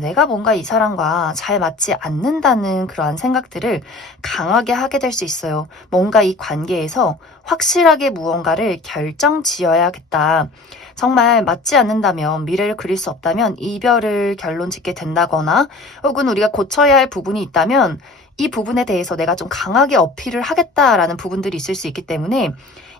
내가 뭔가 이 사람과 잘 맞지 않는다는 그러한 생각들을 강하게 하게 될 수 있어요. 뭔가 이 관계에서 확실하게 무언가를 결정 지어야겠다. 정말 맞지 않는다면, 미래를 그릴 수 없다면 이별을 결론 짓게 된다거나, 혹은 우리가 고쳐야 할 부분이 있다면 이 부분에 대해서 내가 좀 강하게 어필을 하겠다라는 부분들이 있을 수 있기 때문에,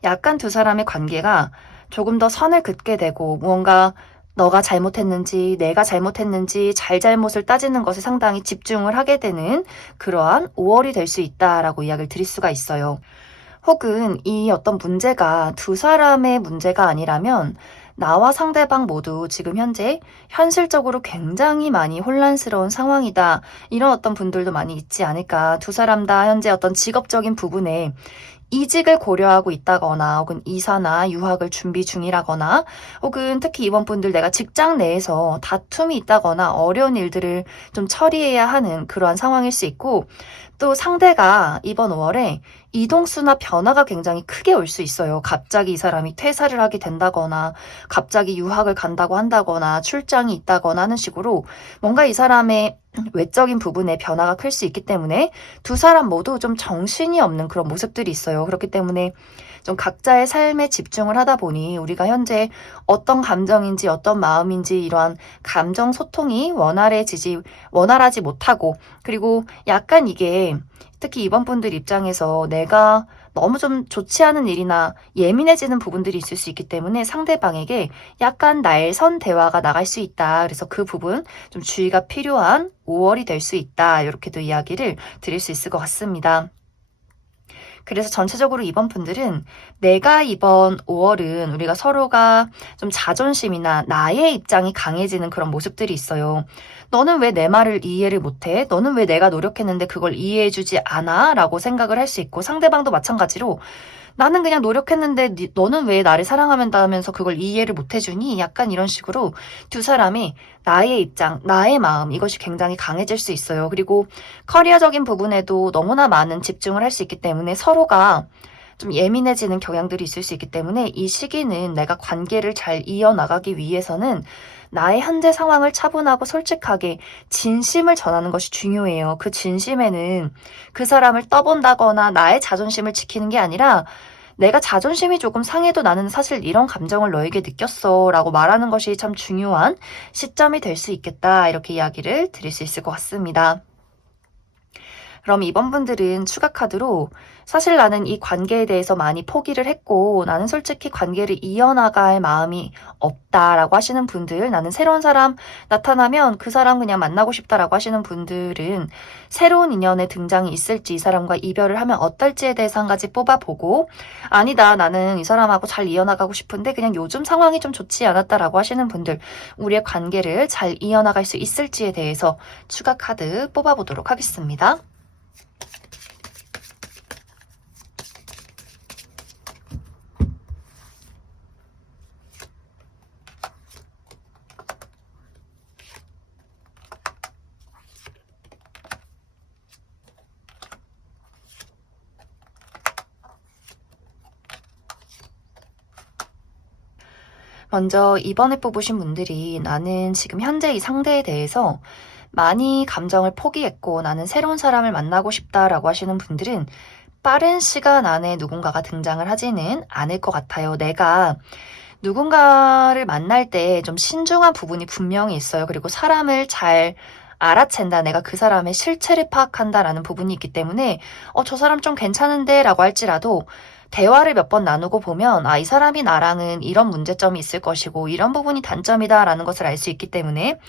약간 두 사람의 관계가 조금 더 선을 긋게 되고, 무언가 너가 잘못했는지 내가 잘못했는지 잘잘못을 따지는 것에 상당히 집중을 하게 되는 그러한 5월이 될 수 있다라고 이야기를 드릴 수가 있어요. 혹은 이 어떤 문제가 두 사람의 문제가 아니라면 나와 상대방 모두 지금 현재 현실적으로 굉장히 많이 혼란스러운 상황이다, 이런 어떤 분들도 많이 있지 않을까. 두 사람 다 현재 어떤 직업적인 부분에 이직을 고려하고 있다거나, 혹은 이사나 유학을 준비 중이라거나, 혹은 특히 이번 분들 내가 직장 내에서 다툼이 있다거나 어려운 일들을 좀 처리해야 하는 그러한 상황일 수 있고, 또 상대가 이번 5월에 이동수나 변화가 굉장히 크게 올 수 있어요. 갑자기 이 사람이 퇴사를 하게 된다거나, 갑자기 유학을 간다고 한다거나, 출장이 있다거나 하는 식으로 뭔가 이 사람의 외적인 부분에 변화가 클 수 있기 때문에 두 사람 모두 좀 정신이 없는 그런 모습들이 있어요. 그렇기 때문에 좀 각자의 삶에 집중을 하다 보니 우리가 현재 어떤 감정인지 어떤 마음인지 이러한 감정 소통이 원활하지 못하고, 그리고 약간 이게 특히 이번 분들 입장에서 내가 너무 좀 좋지 않은 일이나 예민해지는 부분들이 있을 수 있기 때문에 상대방에게 약간 날선 대화가 나갈 수 있다. 그래서 그 부분 좀 주의가 필요한 5월이 될 수 있다. 이렇게도 이야기를 드릴 수 있을 것 같습니다. 그래서 전체적으로 이번 분들은 내가 이번 5월은 우리가 서로가 좀 자존심이나 나의 입장이 강해지는 그런 모습들이 있어요. 너는 왜 내 말을 이해를 못해? 너는 왜 내가 노력했는데 그걸 이해해주지 않아? 라고 생각을 할 수 있고, 상대방도 마찬가지로 나는 그냥 노력했는데 너는 왜 나를 사랑하면서 그걸 이해를 못해주니? 약간 이런 식으로 두 사람이 나의 입장, 나의 마음, 이것이 굉장히 강해질 수 있어요. 그리고 커리어적인 부분에도 너무나 많은 집중을 할 수 있기 때문에 서로가 좀 예민해지는 경향들이 있을 수 있기 때문에 이 시기는 내가 관계를 잘 이어나가기 위해서는 나의 현재 상황을 차분하고 솔직하게 진심을 전하는 것이 중요해요. 그 진심에는 그 사람을 떠본다거나 나의 자존심을 지키는 게 아니라 내가 자존심이 조금 상해도 나는 사실 이런 감정을 너에게 느꼈어 라고 말하는 것이 참 중요한 시점이 될 수 있겠다. 이렇게 이야기를 드릴 수 있을 것 같습니다. 그럼 이번 분들은 추가 카드로 사실 나는 이 관계에 대해서 많이 포기를 했고 나는 솔직히 관계를 이어나갈 마음이 없다라고 하시는 분들, 나는 새로운 사람 나타나면 그 사람 그냥 만나고 싶다라고 하시는 분들은 새로운 인연의 등장이 있을지, 이 사람과 이별을 하면 어떨지에 대해서 한 가지 뽑아보고, 아니다 나는 이 사람하고 잘 이어나가고 싶은데 그냥 요즘 상황이 좀 좋지 않았다라고 하시는 분들, 우리의 관계를 잘 이어나갈 수 있을지에 대해서 추가 카드 뽑아보도록 하겠습니다. 먼저 이번에 뽑으신 분들이 나는 지금 현재 이 상대에 대해서 많이 감정을 포기했고 나는 새로운 사람을 만나고 싶다라고 하시는 분들은 빠른 시간 안에 누군가가 등장을 하지는 않을 것 같아요. 내가 누군가를 만날 때 좀 신중한 부분이 분명히 있어요. 그리고 사람을 잘 알아챈다. 내가 그 사람의 실체를 파악한다라는 부분이 있기 때문에 저 사람 좀 괜찮은데 라고 할지라도 대화를 몇 번 나누고 보면 이 사람이 나랑은 이런 문제점이 있을 것이고 이런 부분이 단점이다라는 것을 알 수 있기 때문에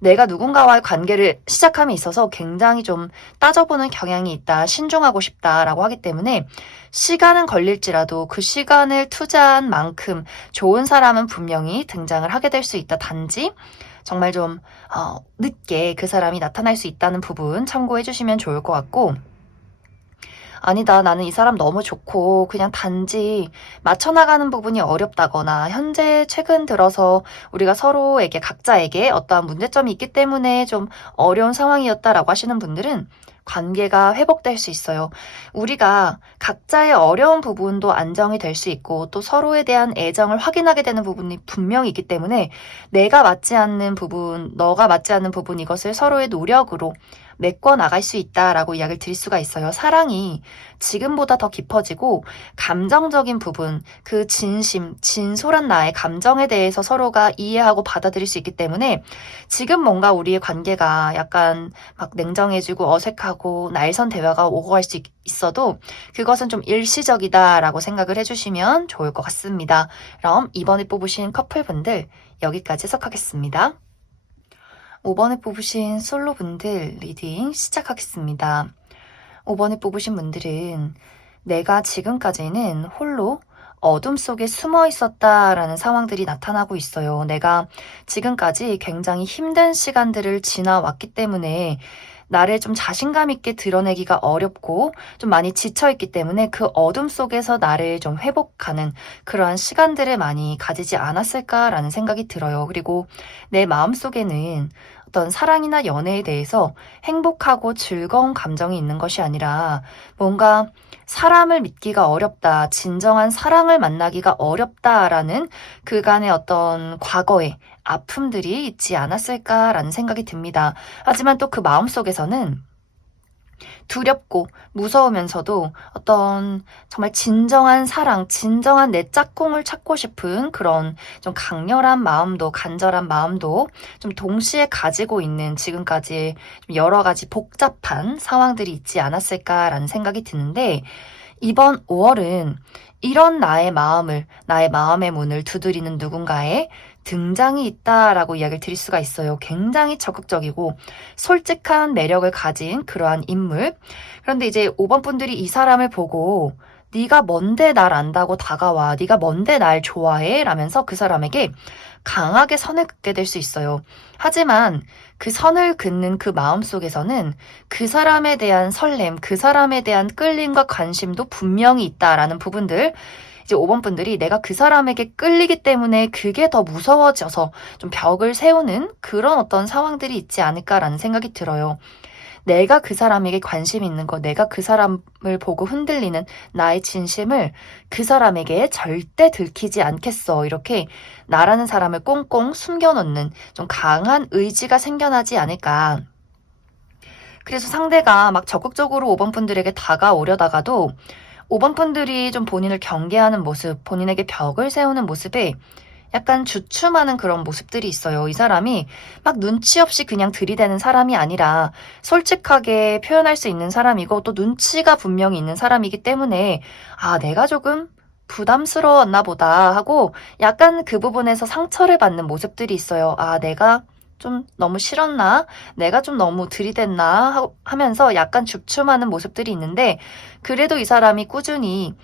내가 누군가와의 관계를 시작함에 있어서 굉장히 좀 따져보는 경향이 있다, 신중하고 싶다라고 하기 때문에 시간은 걸릴지라도 그 시간을 투자한 만큼 좋은 사람은 분명히 등장을 하게 될 수 있다. 단지 정말 좀 늦게 그 사람이 나타날 수 있다는 부분 참고해 주시면 좋을 것 같고, 아니다 나는 이 사람 너무 좋고 그냥 단지 맞춰나가는 부분이 어렵다거나 현재 최근 들어서 우리가 서로에게 각자에게 어떠한 문제점이 있기 때문에 좀 어려운 상황이었다라고 하시는 분들은 관계가 회복될 수 있어요. 우리가 각자의 어려운 부분도 안정이 될 수 있고 또 서로에 대한 애정을 확인하게 되는 부분이 분명히 있기 때문에 내가 맞지 않는 부분, 너가 맞지 않는 부분, 이것을 서로의 노력으로 메꿔 나갈 수 있다라고 이야기를 드릴 수가 있어요. 사랑이 지금보다 더 깊어지고 감정적인 부분, 그 진심, 진솔한 나의 감정에 대해서 서로가 이해하고 받아들일 수 있기 때문에 지금 뭔가 우리의 관계가 약간 막 냉정해지고 어색하고 날선 대화가 오고 갈 수 있어도 그것은 좀 일시적이다라고 생각을 해주시면 좋을 것 같습니다. 그럼 이번에 뽑으신 커플분들 여기까지 해석하겠습니다. 5번에 뽑으신 솔로분들 리딩 시작하겠습니다. 5번에 뽑으신 분들은 내가 지금까지는 홀로 어둠 속에 숨어 있었다라는 상황들이 나타나고 있어요. 내가 지금까지 굉장히 힘든 시간들을 지나왔기 때문에 나를 좀 자신감 있게 드러내기가 어렵고 좀 많이 지쳐있기 때문에 그 어둠 속에서 나를 좀 회복하는 그러한 시간들을 많이 가지지 않았을까라는 생각이 들어요. 그리고 내 마음속에는 어떤 사랑이나 연애에 대해서 행복하고 즐거운 감정이 있는 것이 아니라 뭔가 사람을 믿기가 어렵다, 진정한 사랑을 만나기가 어렵다라는 그간의 어떤 과거의 아픔들이 있지 않았을까라는 생각이 듭니다. 하지만 또 그 마음속에서는 두렵고 무서우면서도 어떤 정말 진정한 사랑, 진정한 내 짝꿍을 찾고 싶은 그런 좀 강렬한 마음도, 간절한 마음도 좀 동시에 가지고 있는 지금까지 좀 여러 가지 복잡한 상황들이 있지 않았을까라는 생각이 드는데, 이번 5월은 이런 나의 마음의 문을 두드리는 누군가의 등장이 있다라고 이야기를 드릴 수가 있어요. 굉장히 적극적이고 솔직한 매력을 가진 그러한 인물. 그런데 이제 5번 분들이 이 사람을 보고 네가 뭔데 날 안다고 다가와, 네가 뭔데 날 좋아해? 라면서 그 사람에게 강하게 선을 긋게 될 수 있어요. 하지만 그 선을 긋는 그 마음속에서는 그 사람에 대한 설렘, 그 사람에 대한 끌림과 관심도 분명히 있다라는 부분들, 이제 5번 분들이 내가 그 사람에게 끌리기 때문에 그게 더 무서워져서 좀 벽을 세우는 그런 어떤 상황들이 있지 않을까라는 생각이 들어요. 내가 그 사람에게 관심 있는 거, 내가 그 사람을 보고 흔들리는 나의 진심을 그 사람에게 절대 들키지 않겠어. 이렇게 나라는 사람을 꽁꽁 숨겨놓는 좀 강한 의지가 생겨나지 않을까. 그래서 상대가 막 적극적으로 5번 분들에게 다가오려다가도 5번 분들이 좀 본인을 경계하는 모습, 본인에게 벽을 세우는 모습에 약간 주춤하는 그런 모습들이 있어요. 이 사람이 막 눈치 없이 그냥 들이대는 사람이 아니라 솔직하게 표현할 수 있는 사람이고 또 눈치가 분명히 있는 사람이기 때문에 아, 내가 조금 부담스러웠나 보다 하고 약간 그 부분에서 상처를 받는 모습들이 있어요. 아, 내가 좀 너무 싫었나? 내가 좀 너무 들이댔나? 하면서 약간 주춤하는 모습들이 있는데 그래도 이 사람이 꾸준히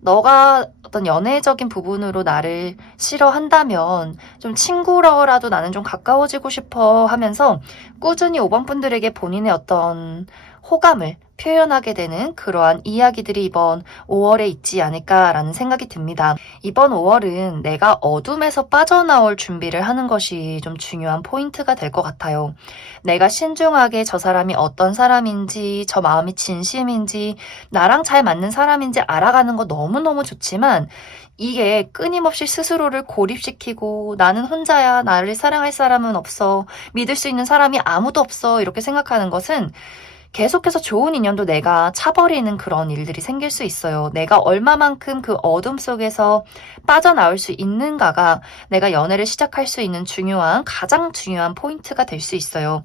너가 어떤 연애적인 부분으로 나를 싫어한다면 좀 친구로라도 나는 좀 가까워지고 싶어 하면서 꾸준히 5번 분들에게 본인의 어떤 호감을 표현하게 되는 그러한 이야기들이 이번 5월에 있지 않을까라는 생각이 듭니다. 이번 5월은 내가 어둠에서 빠져나올 준비를 하는 것이 좀 중요한 포인트가 될 것 같아요. 내가 신중하게 저 사람이 어떤 사람인지, 저 마음이 진심인지, 나랑 잘 맞는 사람인지 알아가는 거 너무너무 좋지만 이게 끊임없이 스스로를 고립시키고 나는 혼자야, 나를 사랑할 사람은 없어, 믿을 수 있는 사람이 아무도 없어 이렇게 생각하는 것은 계속해서 좋은 인연도 내가 차버리는 그런 일들이 생길 수 있어요. 내가 얼마만큼 그 어둠 속에서 빠져나올 수 있는가가 내가 연애를 시작할 수 있는 가장 중요한 포인트가 될 수 있어요.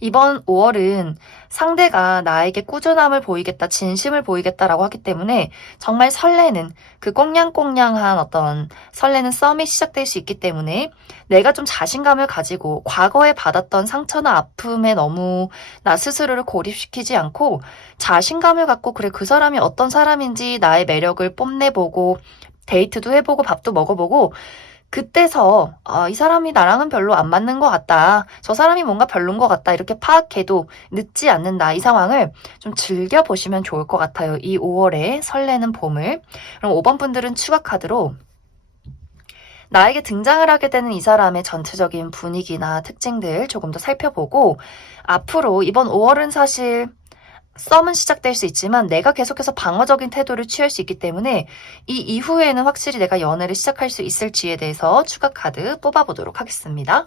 이번 5월은 상대가 나에게 꾸준함을 보이겠다, 진심을 보이겠다라고 하기 때문에 정말 설레는 그 꽁냥꽁냥한 어떤 설레는 썸이 시작될 수 있기 때문에 내가 좀 자신감을 가지고 과거에 받았던 상처나 아픔에 너무 나 스스로를 고립시키지 않고 자신감을 갖고 그래, 그 사람이 어떤 사람인지 나의 매력을 뽐내보고 데이트도 해보고 밥도 먹어보고 그때서 이 사람이 나랑은 별로 안 맞는 것 같다. 저 사람이 뭔가 별론 것 같다. 이렇게 파악해도 늦지 않는다. 이 상황을 좀 즐겨보시면 좋을 것 같아요. 이 5월의 설레는 봄을. 그럼 5번 분들은 추가 카드로 나에게 등장을 하게 되는 이 사람의 전체적인 분위기나 특징들 조금 더 살펴보고 앞으로 이번 5월은 사실 썸은 시작될 수 있지만 내가 계속해서 방어적인 태도를 취할 수 있기 때문에 이 이후에는 확실히 내가 연애를 시작할 수 있을지에 대해서 추가 카드 뽑아보도록 하겠습니다.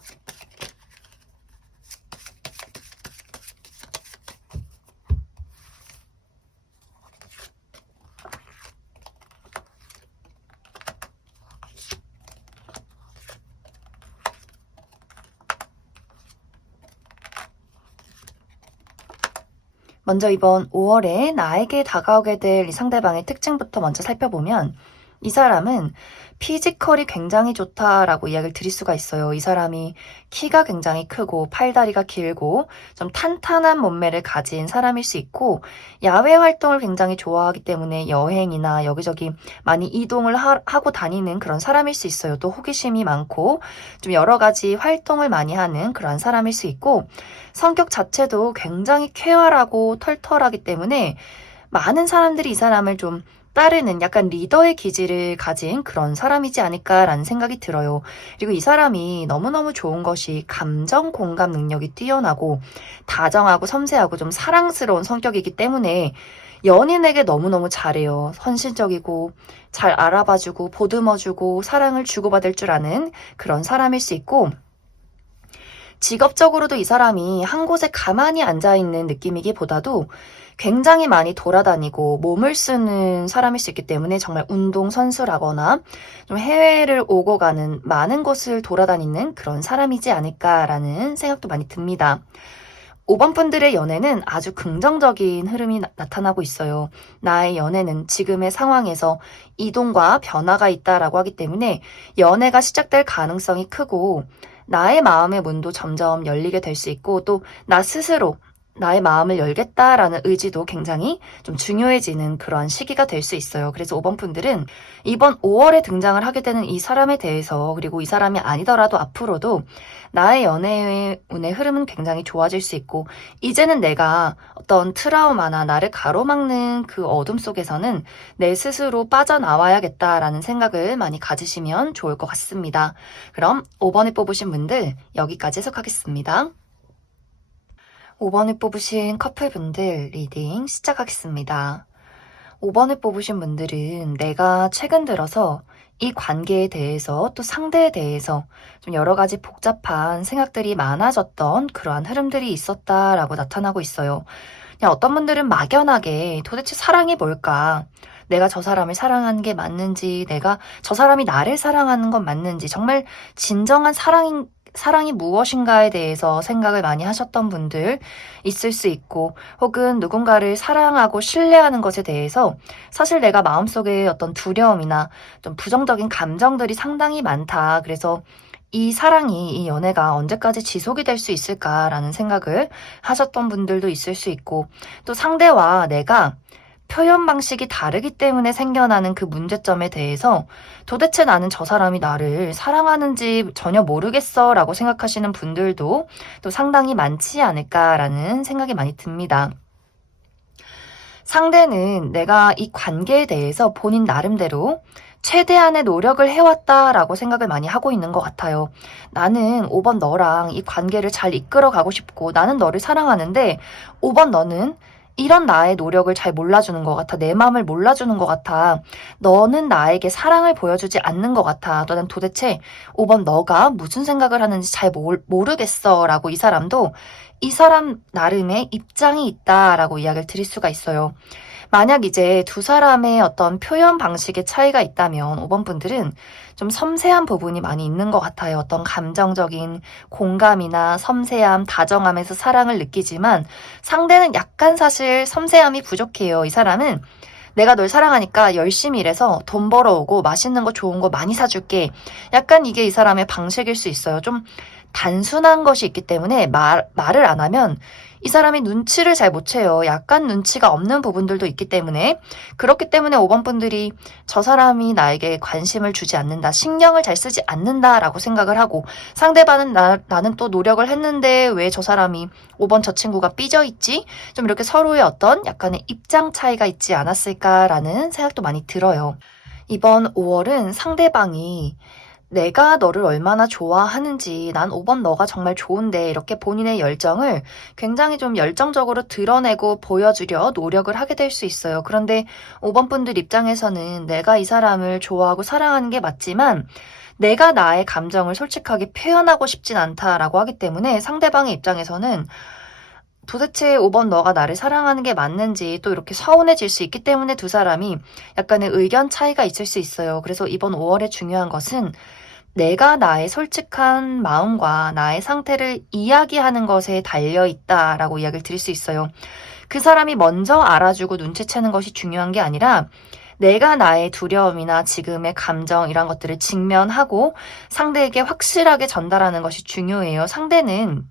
먼저 이번 5월에 나에게 다가오게 될 이 상대방의 특징부터 먼저 살펴보면 이 사람은 피지컬이 굉장히 좋다라고 이야기를 드릴 수가 있어요. 이 사람이 키가 굉장히 크고 팔다리가 길고 좀 탄탄한 몸매를 가진 사람일 수 있고 야외 활동을 굉장히 좋아하기 때문에 여행이나 여기저기 많이 이동을 하고 다니는 그런 사람일 수 있어요. 또 호기심이 많고 좀 여러 가지 활동을 많이 하는 그런 사람일 수 있고 성격 자체도 굉장히 쾌활하고 털털하기 때문에 많은 사람들이 이 사람을 좀 따르는 약간 리더의 기질을 가진 그런 사람이지 않을까라는 생각이 들어요. 그리고 이 사람이 너무너무 좋은 것이 감정 공감 능력이 뛰어나고 다정하고 섬세하고 좀 사랑스러운 성격이기 때문에 연인에게 너무너무 잘해요. 헌신적이고 잘 알아봐주고 보듬어주고 사랑을 주고받을 줄 아는 그런 사람일 수 있고 직업적으로도 이 사람이 한 곳에 가만히 앉아있는 느낌이기보다도 굉장히 많이 돌아다니고 몸을 쓰는 사람일 수 있기 때문에 정말 운동선수라거나 좀 해외를 오고 가는 많은 곳을 돌아다니는 그런 사람이지 않을까라는 생각도 많이 듭니다. 5번 분들의 연애는 아주 긍정적인 흐름이 나타나고 있어요. 나의 연애는 지금의 상황에서 이동과 변화가 있다라고 하기 때문에 연애가 시작될 가능성이 크고 나의 마음의 문도 점점 열리게 될 수 있고 또 나 스스로 나의 마음을 열겠다라는 의지도 굉장히 좀 중요해지는 그런 시기가 될 수 있어요. 그래서 5번 분들은 이번 5월에 등장을 하게 되는 이 사람에 대해서 그리고 이 사람이 아니더라도 앞으로도 나의 연애의 운의 흐름은 굉장히 좋아질 수 있고 이제는 내가 어떤 트라우마나 나를 가로막는 그 어둠 속에서는 내 스스로 빠져나와야겠다라는 생각을 많이 가지시면 좋을 것 같습니다. 그럼 5번에 뽑으신 분들 여기까지 해석하겠습니다. 5번을 뽑으신 커플분들 리딩 시작하겠습니다. 5번을 뽑으신 분들은 내가 최근 들어서 이 관계에 대해서 또 상대에 대해서 좀 여러 가지 복잡한 생각들이 많아졌던 그러한 흐름들이 있었다라고 나타나고 있어요. 그냥 어떤 분들은 막연하게 도대체 사랑이 뭘까? 내가 저 사람을 사랑하는 게 맞는지, 내가 저 사람이 나를 사랑하는 건 맞는지, 정말 진정한 사랑이 무엇인가에 대해서 생각을 많이 하셨던 분들 있을 수 있고, 혹은 누군가를 사랑하고 신뢰하는 것에 대해서 사실 내가 마음속에 어떤 두려움이나 좀 부정적인 감정들이 상당히 많다. 그래서 이 사랑이, 이 연애가 언제까지 지속이 될 수 있을까라는 생각을 하셨던 분들도 있을 수 있고, 또 상대와 내가 표현 방식이 다르기 때문에 생겨나는 그 문제점에 대해서 도대체 나는 저 사람이 나를 사랑하는지 전혀 모르겠어 라고 생각하시는 분들도 또 상당히 많지 않을까라는 생각이 많이 듭니다. 상대는 내가 이 관계에 대해서 본인 나름대로 최대한의 노력을 해왔다라고 생각을 많이 하고 있는 것 같아요. 나는 5번 너랑 이 관계를 잘 이끌어 가고 싶고 나는 너를 사랑하는데 5번 너는 이런 나의 노력을 잘 몰라주는 것 같아. 내 마음을 몰라주는 것 같아. 너는 나에게 사랑을 보여주지 않는 것 같아. 너는 도대체 5번 너가 무슨 생각을 하는지 잘 모르겠어. 라고 이 사람도 이 사람 나름의 입장이 있다라고 이야기를 드릴 수가 있어요. 만약 이제 두 사람의 어떤 표현 방식의 차이가 있다면 5번 분들은 좀 섬세한 부분이 많이 있는 것 같아요. 어떤 감정적인 공감이나 섬세함, 다정함에서 사랑을 느끼지만 상대는 약간 사실 섬세함이 부족해요. 이 사람은 내가 널 사랑하니까 열심히 일해서 돈 벌어오고 맛있는 거 좋은 거 많이 사줄게. 약간 이게 이 사람의 방식일 수 있어요. 좀 단순한 것이 있기 때문에 말을 안 하면 이 사람이 눈치를 잘 못 채요. 약간 눈치가 없는 부분들도 있기 때문에 그렇기 때문에 5번 분들이 저 사람이 나에게 관심을 주지 않는다, 신경을 잘 쓰지 않는다라고 생각을 하고 상대방은 나는 또 노력을 했는데 왜 저 사람이 5번 저 친구가 삐져 있지? 좀 이렇게 서로의 어떤 약간의 입장 차이가 있지 않았을까라는 생각도 많이 들어요. 이번 5월은 상대방이 내가 너를 얼마나 좋아하는지, 난 5번 너가 정말 좋은데, 이렇게 본인의 열정을 굉장히 좀 열정적으로 드러내고 보여주려 노력을 하게 될 수 있어요. 그런데 5번 분들 입장에서는 내가 이 사람을 좋아하고 사랑하는 게 맞지만, 내가 나의 감정을 솔직하게 표현하고 싶진 않다라고 하기 때문에 상대방의 입장에서는 도대체 5번 너가 나를 사랑하는 게 맞는지 또 이렇게 서운해질 수 있기 때문에 두 사람이 약간의 의견 차이가 있을 수 있어요. 그래서 이번 5월에 중요한 것은 내가 나의 솔직한 마음과 나의 상태를 이야기하는 것에 달려 있다라고 이야기를 드릴 수 있어요. 그 사람이 먼저 알아주고 눈치채는 것이 중요한 게 아니라 내가 나의 두려움이나 지금의 감정 이런 것들을 직면하고 상대에게 확실하게 전달하는 것이 중요해요. 상대는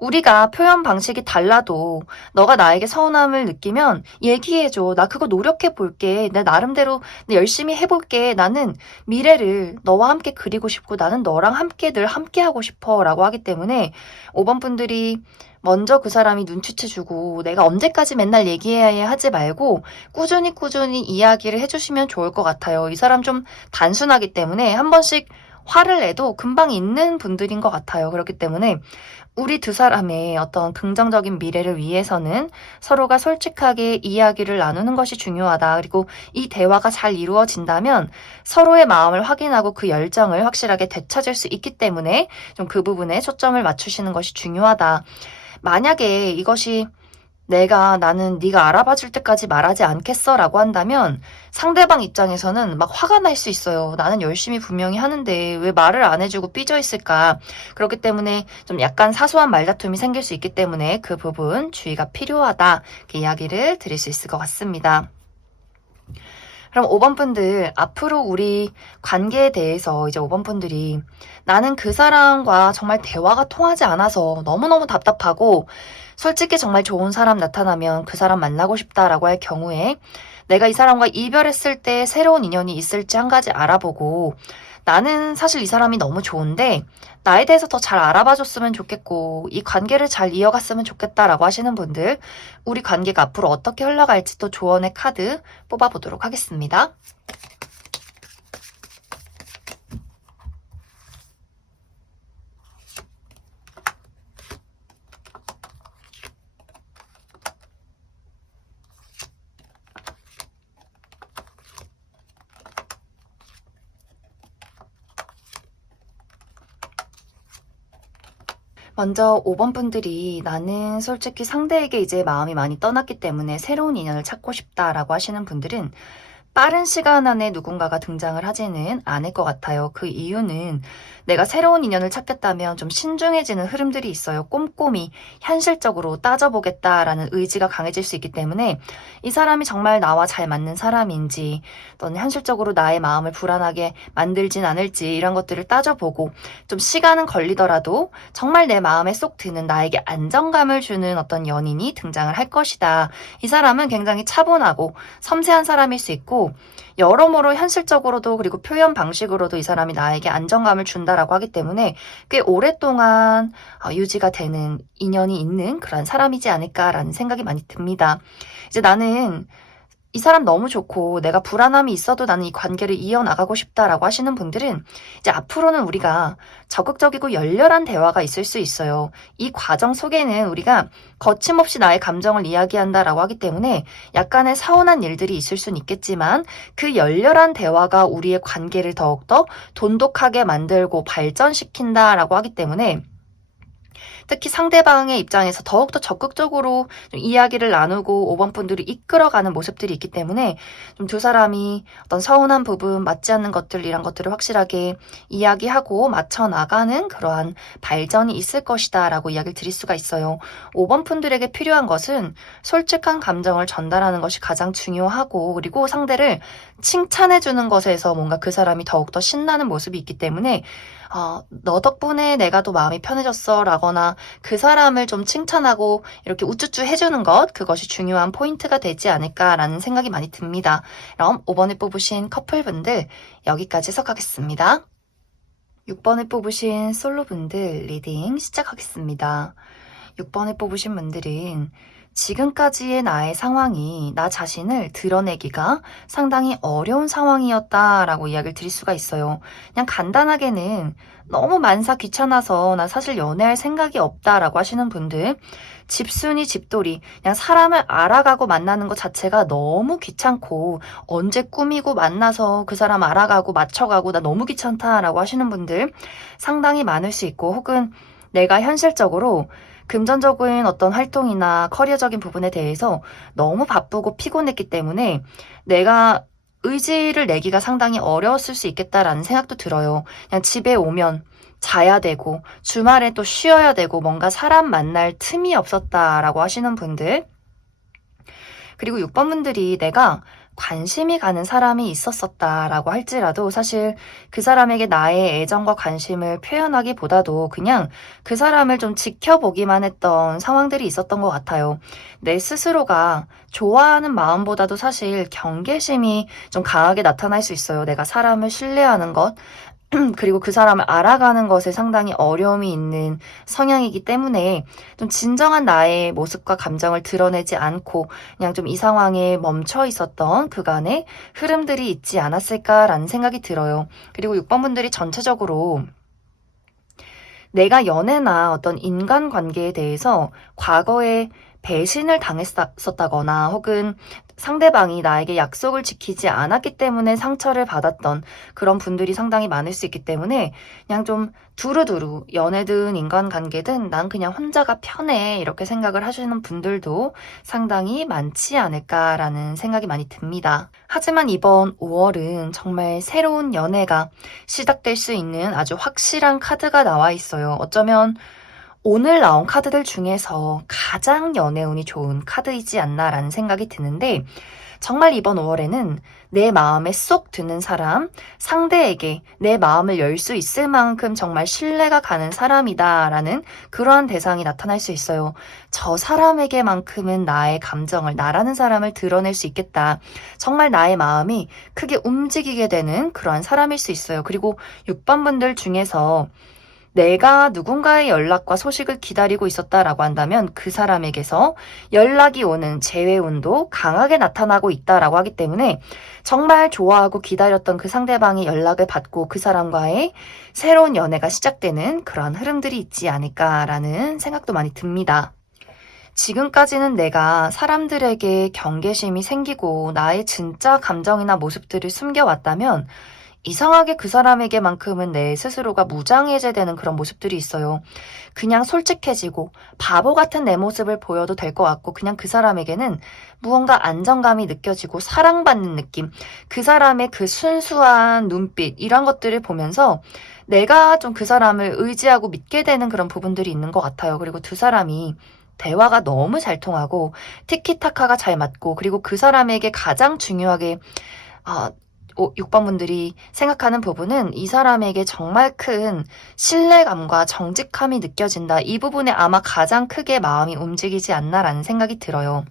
우리가 표현 방식이 달라도 너가 나에게 서운함을 느끼면 얘기해줘. 나 그거 노력해 볼게. 내 나름대로 열심히 해볼게. 나는 미래를 너와 함께 그리고 싶고 나는 너랑 함께 늘 함께 하고 싶어. 라고 하기 때문에 5번 분들이 먼저 그 사람이 눈치채주고 내가 언제까지 맨날 얘기해야 하지 말고 꾸준히 이야기를 해주시면 좋을 것 같아요. 이 사람 좀 단순하기 때문에 한 번씩 화를 내도 금방 잊는 분들인 것 같아요. 그렇기 때문에 우리 두 사람의 어떤 긍정적인 미래를 위해서는 서로가 솔직하게 이야기를 나누는 것이 중요하다. 그리고 이 대화가 잘 이루어진다면 서로의 마음을 확인하고 그 열정을 확실하게 되찾을 수 있기 때문에 좀 그 부분에 초점을 맞추시는 것이 중요하다. 만약에 이것이 나는 네가 알아봐 줄 때까지 말하지 않겠어 라고 한다면 상대방 입장에서는 막 화가 날 수 있어요. 나는 열심히 분명히 하는데 왜 말을 안 해주고 삐져 있을까? 그렇기 때문에 좀 약간 사소한 말다툼이 생길 수 있기 때문에 그 부분 주의가 필요하다. 이렇게 이야기를 드릴 수 있을 것 같습니다. 그럼 5번 분들, 앞으로 우리 관계에 대해서 이제 5번 분들이 나는 그 사람과 정말 대화가 통하지 않아서 너무너무 답답하고 솔직히 정말 좋은 사람 나타나면 그 사람 만나고 싶다라고 할 경우에 내가 이 사람과 이별했을 때 새로운 인연이 있을지 한 가지 알아보고 나는 사실 이 사람이 너무 좋은데 나에 대해서 더 잘 알아봐 줬으면 좋겠고 이 관계를 잘 이어갔으면 좋겠다라고 하시는 분들 우리 관계가 앞으로 어떻게 흘러갈지 또 조언의 카드 뽑아보도록 하겠습니다. 먼저 5번 분들이 나는 솔직히 상대에게 이제 마음이 많이 떠났기 때문에 새로운 인연을 찾고 싶다라고 하시는 분들은 빠른 시간 안에 누군가가 등장을 하지는 않을 것 같아요. 그 이유는 내가 새로운 인연을 찾겠다면 좀 신중해지는 흐름들이 있어요. 꼼꼼히 현실적으로 따져보겠다라는 의지가 강해질 수 있기 때문에 이 사람이 정말 나와 잘 맞는 사람인지 또는 현실적으로 나의 마음을 불안하게 만들진 않을지 이런 것들을 따져보고 좀 시간은 걸리더라도 정말 내 마음에 쏙 드는 나에게 안정감을 주는 어떤 연인이 등장을 할 것이다. 이 사람은 굉장히 차분하고 섬세한 사람일 수 있고 여러모로 현실적으로도 그리고 표현 방식으로도 이 사람이 나에게 안정감을 준다라고 하기 때문에 꽤 오랫동안 유지가 되는 인연이 있는 그런 사람이지 않을까라는 생각이 많이 듭니다. 이제 나는 이 사람 너무 좋고 내가 불안함이 있어도 나는 이 관계를 이어나가고 싶다라고 하시는 분들은 이제 앞으로는 우리가 적극적이고 열렬한 대화가 있을 수 있어요. 이 과정 속에는 우리가 거침없이 나의 감정을 이야기한다라고 하기 때문에 약간의 서운한 일들이 있을 수는 있겠지만 그 열렬한 대화가 우리의 관계를 더욱더 돈독하게 만들고 발전시킨다라고 하기 때문에 특히 상대방의 입장에서 더욱더 적극적으로 좀 이야기를 나누고 5번 분들이 이끌어가는 모습들이 있기 때문에 좀 두 사람이 어떤 서운한 부분, 맞지 않는 것들 이런 것들을 확실하게 이야기하고 맞춰 나가는 그러한 발전이 있을 것이다 라고 이야기를 드릴 수가 있어요. 5번 분들에게 필요한 것은 솔직한 감정을 전달하는 것이 가장 중요하고 그리고 상대를 칭찬해 주는 것에서 뭔가 그 사람이 더욱더 신나는 모습이 있기 때문에 너 덕분에 내가 더 마음이 편해졌어 라거나 그 사람을 좀 칭찬하고 이렇게 우쭈쭈 해주는 것, 그것이 중요한 포인트가 되지 않을까라는 생각이 많이 듭니다. 그럼 5번에 뽑으신 커플분들 여기까지 해석하겠습니다. 6번에 뽑으신 솔로분들 리딩 시작하겠습니다. 6번에 뽑으신 분들은 지금까지의 나의 상황이 나 자신을 드러내기가 상당히 어려운 상황이었다라고 이야기를 드릴 수가 있어요. 그냥 간단하게는 너무 만사 귀찮아서 나 사실 연애할 생각이 없다라고 하시는 분들, 집순이 집돌이, 그냥 사람을 알아가고 만나는 것 자체가 너무 귀찮고 언제 꾸미고 만나서 그 사람 알아가고 맞춰가고 나 너무 귀찮다라고 하시는 분들 상당히 많을 수 있고 혹은 내가 현실적으로 금전적인 어떤 활동이나 커리어적인 부분에 대해서 너무 바쁘고 피곤했기 때문에 내가 의지를 내기가 상당히 어려웠을 수 있겠다라는 생각도 들어요. 그냥 집에 오면 자야 되고 주말에 또 쉬어야 되고 뭔가 사람 만날 틈이 없었다라고 하시는 분들 그리고 6번 분들이 내가 관심이 가는 사람이 있었었다라고 할지라도 사실 그 사람에게 나의 애정과 관심을 표현하기보다도 그냥 그 사람을 좀 지켜보기만 했던 상황들이 있었던 것 같아요. 내 스스로가 좋아하는 마음보다도 사실 경계심이 좀 강하게 나타날 수 있어요. 내가 사람을 신뢰하는 것, 그리고 그 사람을 알아가는 것에 상당히 어려움이 있는 성향이기 때문에 좀 진정한 나의 모습과 감정을 드러내지 않고 그냥 좀 이 상황에 멈춰 있었던 그간의 흐름들이 있지 않았을까라는 생각이 들어요. 그리고 6번 분들이 전체적으로 내가 연애나 어떤 인간관계에 대해서 과거에 배신을 당했었다거나 혹은 상대방이 나에게 약속을 지키지 않았기 때문에 상처를 받았던 그런 분들이 상당히 많을 수 있기 때문에 그냥 좀 두루두루 연애든 인간관계든 난 그냥 혼자가 편해 이렇게 생각을 하시는 분들도 상당히 많지 않을까라는 생각이 많이 듭니다. 하지만 이번 5월은 정말 새로운 연애가 시작될 수 있는 아주 확실한 카드가 나와 있어요. 어쩌면 오늘 나온 카드들 중에서 가장 연애운이 좋은 카드이지 않나라는 생각이 드는데 정말 이번 5월에는 내 마음에 쏙 드는 사람, 상대에게 내 마음을 열 수 있을 만큼 정말 신뢰가 가는 사람이다라는 그러한 대상이 나타날 수 있어요. 저 사람에게만큼은 나의 감정을, 나라는 사람을 드러낼 수 있겠다. 정말 나의 마음이 크게 움직이게 되는 그러한 사람일 수 있어요. 그리고 6번 분들 중에서 내가 누군가의 연락과 소식을 기다리고 있었다라고 한다면 그 사람에게서 연락이 오는 재회운도 강하게 나타나고 있다라고 하기 때문에 정말 좋아하고 기다렸던 그 상대방이 연락을 받고 그 사람과의 새로운 연애가 시작되는 그런 흐름들이 있지 않을까라는 생각도 많이 듭니다. 지금까지는 내가 사람들에게 경계심이 생기고 나의 진짜 감정이나 모습들을 숨겨왔다면 이상하게 그 사람에게만큼은 내 스스로가 무장해제되는 그런 모습들이 있어요. 그냥 솔직해지고 바보 같은 내 모습을 보여도 될 것 같고 그냥 그 사람에게는 무언가 안정감이 느껴지고 사랑받는 느낌, 그 사람의 그 순수한 눈빛 이런 것들을 보면서 내가 좀 그 사람을 의지하고 믿게 되는 그런 부분들이 있는 것 같아요. 그리고 두 사람이 대화가 너무 잘 통하고 티키타카가 잘 맞고 그리고 그 사람에게 가장 중요하게 6번 분들이 생각하는 부분은 이 사람에게 정말 큰 신뢰감과 정직함이 느껴진다. 이 부분에 아마 가장 크게 마음이 움직이지 않나라는 생각이 들어요.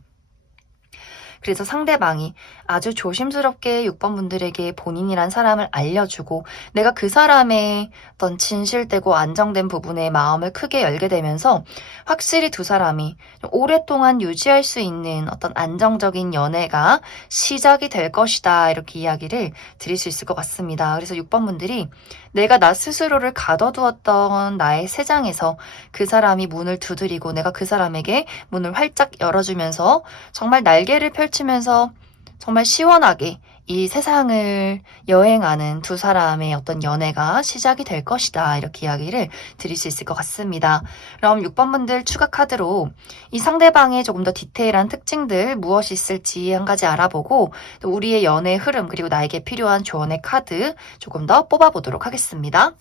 그래서 상대방이 아주 조심스럽게 6번 분들에게 본인이란 사람을 알려주고 내가 그 사람의 어떤 진실되고 안정된 부분에 마음을 크게 열게 되면서 확실히 두 사람이 좀 오랫동안 유지할 수 있는 어떤 안정적인 연애가 시작이 될 것이다. 이렇게 이야기를 드릴 수 있을 것 같습니다. 그래서 6번 분들이 내가 나 스스로를 가둬두었던 나의 세상에서 그 사람이 문을 두드리고 내가 그 사람에게 문을 활짝 열어주면서 정말 날개를 펼치면서 정말 시원하게 이 세상을 여행하는 두 사람의 어떤 연애가 시작이 될 것이다. 이렇게 이야기를 드릴 수 있을 것 같습니다. 그럼 6번 분들 추가 카드로 이 상대방의 조금 더 디테일한 특징들 무엇이 있을지 한 가지 알아보고 또 우리의 연애 흐름 그리고 나에게 필요한 조언의 카드 조금 더 뽑아보도록 하겠습니다.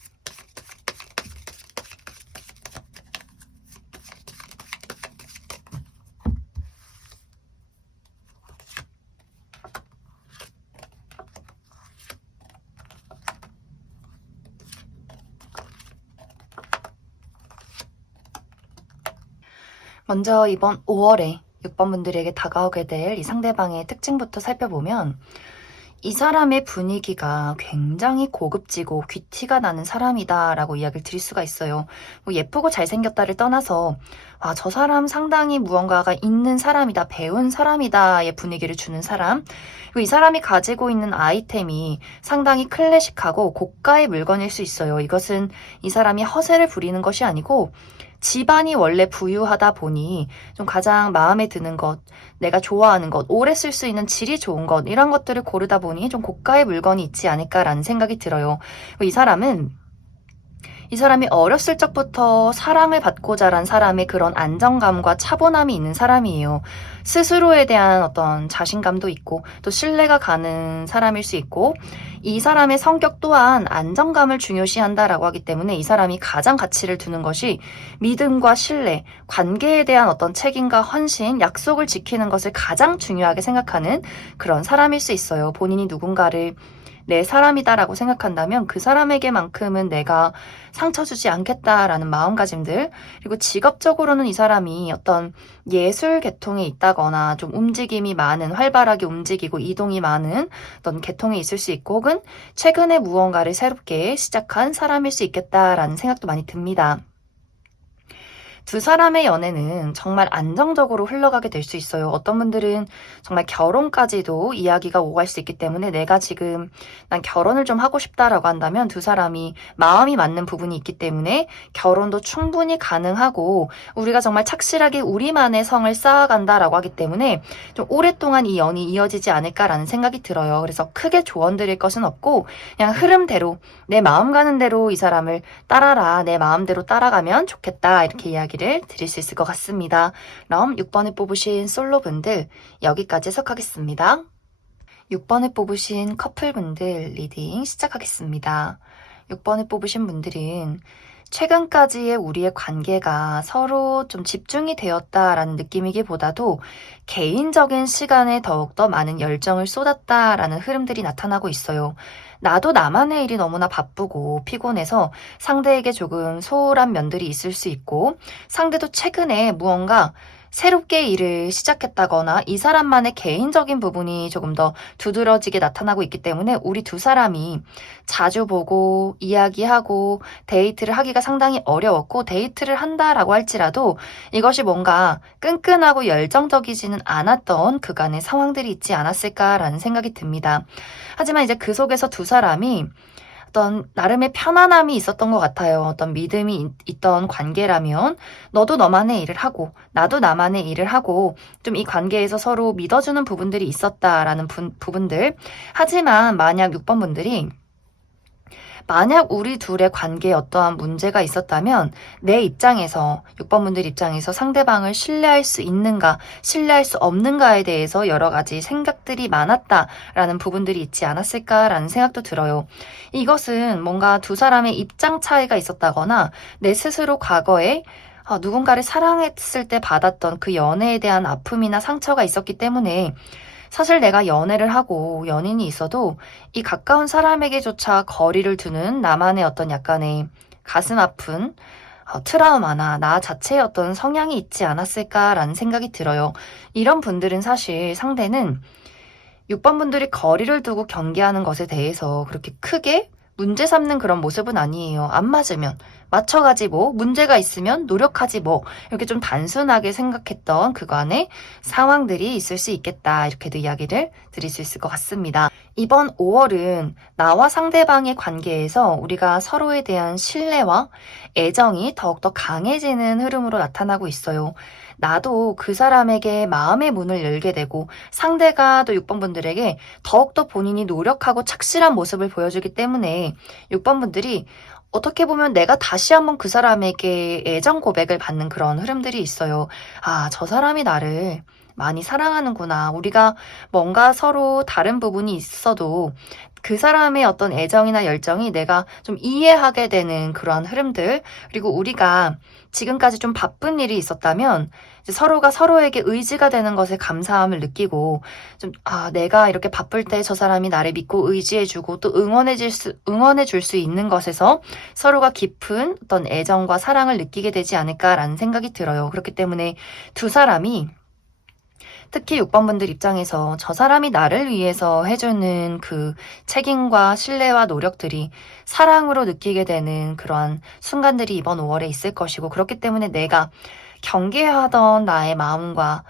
먼저 이번 5월에 6번 분들에게 다가오게 될 이 상대방의 특징부터 살펴보면 이 사람의 분위기가 굉장히 고급지고 귀티가 나는 사람이다 라고 이야기를 드릴 수가 있어요. 뭐 예쁘고 잘생겼다를 떠나서 저 사람 상당히 무언가가 있는 사람이다, 배운 사람이다의 분위기를 주는 사람. 그리고 이 사람이 가지고 있는 아이템이 상당히 클래식하고 고가의 물건일 수 있어요. 이것은 이 사람이 허세를 부리는 것이 아니고 집안이 원래 부유하다 보니 좀 가장 마음에 드는 것, 내가 좋아하는 것, 오래 쓸 수 있는 질이 좋은 것, 이런 것들을 고르다 보니 좀 고가의 물건이 있지 않을까라는 생각이 들어요. 이 사람이 어렸을 적부터 사랑을 받고 자란 사람의 그런 안정감과 차분함이 있는 사람이에요. 스스로에 대한 어떤 자신감도 있고 또 신뢰가 가는 사람일 수 있고 이 사람의 성격 또한 안정감을 중요시한다라고 하기 때문에 이 사람이 가장 가치를 두는 것이 믿음과 신뢰, 관계에 대한 어떤 책임과 헌신, 약속을 지키는 것을 가장 중요하게 생각하는 그런 사람일 수 있어요. 본인이 누군가를 내 사람이다라고 생각한다면 그 사람에게만큼은 내가 상처 주지 않겠다라는 마음가짐들, 그리고 직업적으로는 이 사람이 어떤 예술 계통에 있다거나 좀 움직임이 많은, 활발하게 움직이고 이동이 많은 어떤 계통에 있을 수 있고 혹은 최근에 무언가를 새롭게 시작한 사람일 수 있겠다라는 생각도 많이 듭니다. 두 사람의 연애는 정말 안정적으로 흘러가게 될 수 있어요. 어떤 분들은 정말 결혼까지도 이야기가 오갈 수 있기 때문에 내가 지금 난 결혼을 좀 하고 싶다라고 한다면 두 사람이 마음이 맞는 부분이 있기 때문에 결혼도 충분히 가능하고 우리가 정말 착실하게 우리만의 성을 쌓아간다라고 하기 때문에 좀 오랫동안 이 연이 이어지지 않을까라는 생각이 들어요. 그래서 크게 조언 드릴 것은 없고 그냥 흐름대로 내 마음 가는 대로 이 사람을 따라라, 내 마음대로 따라가면 좋겠다 이렇게 이야기를 드릴 수 있을 것 같습니다. 그럼 6번을 뽑으신 솔로분들 여기까지 해석하겠습니다. 6번을 뽑으신 커플분들 리딩 시작하겠습니다. 6번을 뽑으신 분들은 최근까지의 우리의 관계가 서로 좀 집중이 되었다라는 느낌이기보다도 개인적인 시간에 더욱더 많은 열정을 쏟았다라는 흐름들이 나타나고 있어요. 나도 나만의 일이 너무나 바쁘고 피곤해서 상대에게 조금 소홀한 면들이 있을 수 있고 상대도 최근에 무언가 새롭게 일을 시작했다거나 이 사람만의 개인적인 부분이 조금 더 두드러지게 나타나고 있기 때문에 우리 두 사람이 자주 보고 이야기하고 데이트를 하기가 상당히 어려웠고 데이트를 한다라고 할지라도 이것이 뭔가 끈끈하고 열정적이지는 않았던 그간의 상황들이 있지 않았을까라는 생각이 듭니다. 하지만 이제 그 속에서 두 사람이 어떤 나름의 편안함이 있었던 것 같아요. 어떤 믿음이 있던 관계라면 너도 너만의 일을 하고 나도 나만의 일을 하고 좀 이 관계에서 서로 믿어주는 부분들이 있었다라는 부분들. 하지만 만약 6번 분들이 만약 우리 둘의 관계에 어떠한 문제가 있었다면 내 입장에서 6번 분들 입장에서 상대방을 신뢰할 수 있는가 신뢰할 수 없는가에 대해서 여러 가지 생각들이 많았다라는 부분들이 있지 않았을까라는 생각도 들어요. 이것은 뭔가 두 사람의 입장 차이가 있었다거나 내 스스로 과거에 누군가를 사랑했을 때 받았던 그 연애에 대한 아픔이나 상처가 있었기 때문에 사실 내가 연애를 하고 연인이 있어도 이 가까운 사람에게조차 거리를 두는 나만의 어떤 약간의 가슴 아픈 트라우마나 나 자체의 어떤 성향이 있지 않았을까라는 생각이 들어요. 이런 분들은 사실 상대는 6번 분들이 거리를 두고 경계하는 것에 대해서 그렇게 크게 문제 삼는 그런 모습은 아니에요. 안 맞으면 맞춰가지 뭐, 문제가 있으면 노력하지 뭐, 이렇게 좀 단순하게 생각했던 그간의 상황들이 있을 수 있겠다. 이렇게도 이야기를 드릴 수 있을 것 같습니다. 이번 5월은 나와 상대방의 관계에서 우리가 서로에 대한 신뢰와 애정이 더욱더 강해지는 흐름으로 나타나고 있어요. 나도 그 사람에게 마음의 문을 열게 되고 상대가 또 6번 분들에게 더욱더 본인이 노력하고 착실한 모습을 보여주기 때문에 6번 분들이 어떻게 보면 내가 다시 한번 그 사람에게 애정 고백을 받는 그런 흐름들이 있어요. 저 사람이 나를 많이 사랑하는구나. 우리가 뭔가 서로 다른 부분이 있어도 그 사람의 어떤 애정이나 열정이 내가 좀 이해하게 되는 그러한 흐름들, 그리고 우리가 지금까지 좀 바쁜 일이 있었다면 이제 서로가 서로에게 의지가 되는 것에 감사함을 느끼고 내가 이렇게 바쁠 때 저 사람이 나를 믿고 의지해주고 또 응원해줄 수 있는 것에서 서로가 깊은 어떤 애정과 사랑을 느끼게 되지 않을까라는 생각이 들어요. 그렇기 때문에 두 사람이 특히 6번 분들 입장에서 저 사람이 나를 위해서 해주는 그 책임과 신뢰와 노력들이 사랑으로 느끼게 되는 그러한 순간들이 이번 5월에 있을 것이고, 그렇기 때문에 내가 경계하던 나의 마음과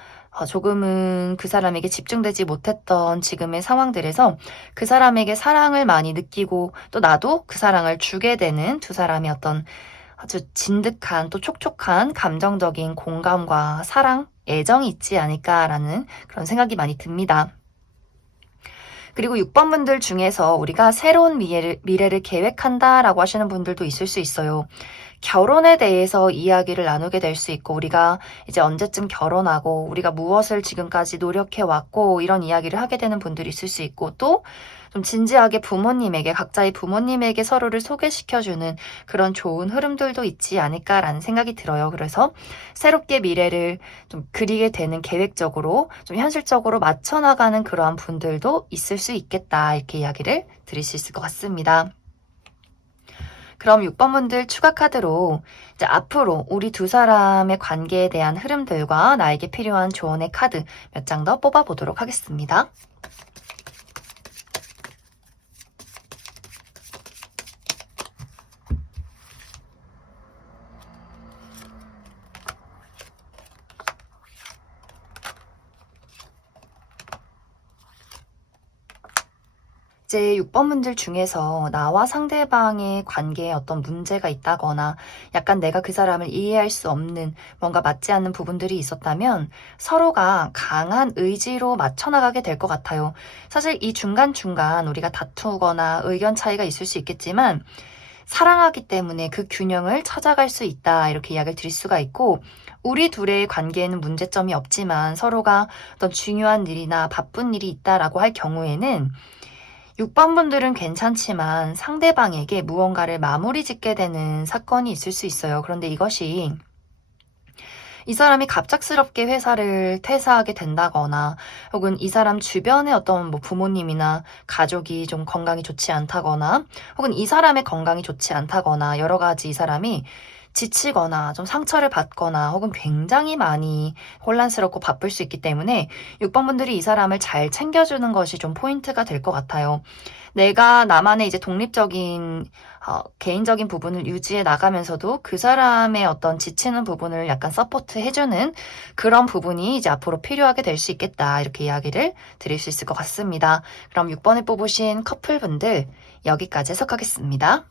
조금은 그 사람에게 집중되지 못했던 지금의 상황들에서 그 사람에게 사랑을 많이 느끼고 또 나도 그 사랑을 주게 되는 두 사람의 어떤 아주 진득한 또 촉촉한 감정적인 공감과 사랑, 애정이 있지 않을까라는 그런 생각이 많이 듭니다. 그리고 6번 분들 중에서 우리가 새로운 미래를 계획한다라고 하시는 분들도 있을 수 있어요. 결혼에 대해서 이야기를 나누게 될 수 있고, 우리가 이제 언제쯤 결혼하고 우리가 무엇을 지금까지 노력해 왔고 이런 이야기를 하게 되는 분들이 있을 수 있고, 또 좀 진지하게 각자의 부모님에게 서로를 소개시켜주는 그런 좋은 흐름들도 있지 않을까라는 생각이 들어요. 그래서 새롭게 미래를 좀 그리게 되는 계획적으로 좀 현실적으로 맞춰나가는 그러한 분들도 있을 수 있겠다, 이렇게 이야기를 드릴 수 있을 것 같습니다. 그럼 6번 분들 추가 카드로 이제 앞으로 우리 두 사람의 관계에 대한 흐름들과 나에게 필요한 조언의 카드 몇 장 더 뽑아보도록 하겠습니다. 이제 6번 분들 중에서 나와 상대방의 관계에 어떤 문제가 있다거나 약간 내가 그 사람을 이해할 수 없는 뭔가 맞지 않는 부분들이 있었다면 서로가 강한 의지로 맞춰나가게 될 것 같아요. 사실 이 중간중간 우리가 다투거나 의견 차이가 있을 수 있겠지만 사랑하기 때문에 그 균형을 찾아갈 수 있다, 이렇게 이야기를 드릴 수가 있고, 우리 둘의 관계에는 문제점이 없지만 서로가 어떤 중요한 일이나 바쁜 일이 있다라고 할 경우에는 6번 분들은 괜찮지만 상대방에게 무언가를 마무리 짓게 되는 사건이 있을 수 있어요. 그런데 이것이 이 사람이 갑작스럽게 회사를 퇴사하게 된다거나, 혹은 이 사람 주변에 어떤 부모님이나 가족이 좀 건강이 좋지 않다거나, 혹은 이 사람의 건강이 좋지 않다거나, 여러 가지 이 사람이 지치거나 좀 상처를 받거나 혹은 굉장히 많이 혼란스럽고 바쁠 수 있기 때문에 6번 분들이 이 사람을 잘 챙겨주는 것이 좀 포인트가 될 것 같아요. 내가 나만의 이제 독립적인 개인적인 부분을 유지해 나가면서도 그 사람의 어떤 지치는 부분을 약간 서포트 해주는 그런 부분이 이제 앞으로 필요하게 될 수 있겠다, 이렇게 이야기를 드릴 수 있을 것 같습니다. 그럼 6번을 뽑으신 커플분들 여기까지 해석하겠습니다.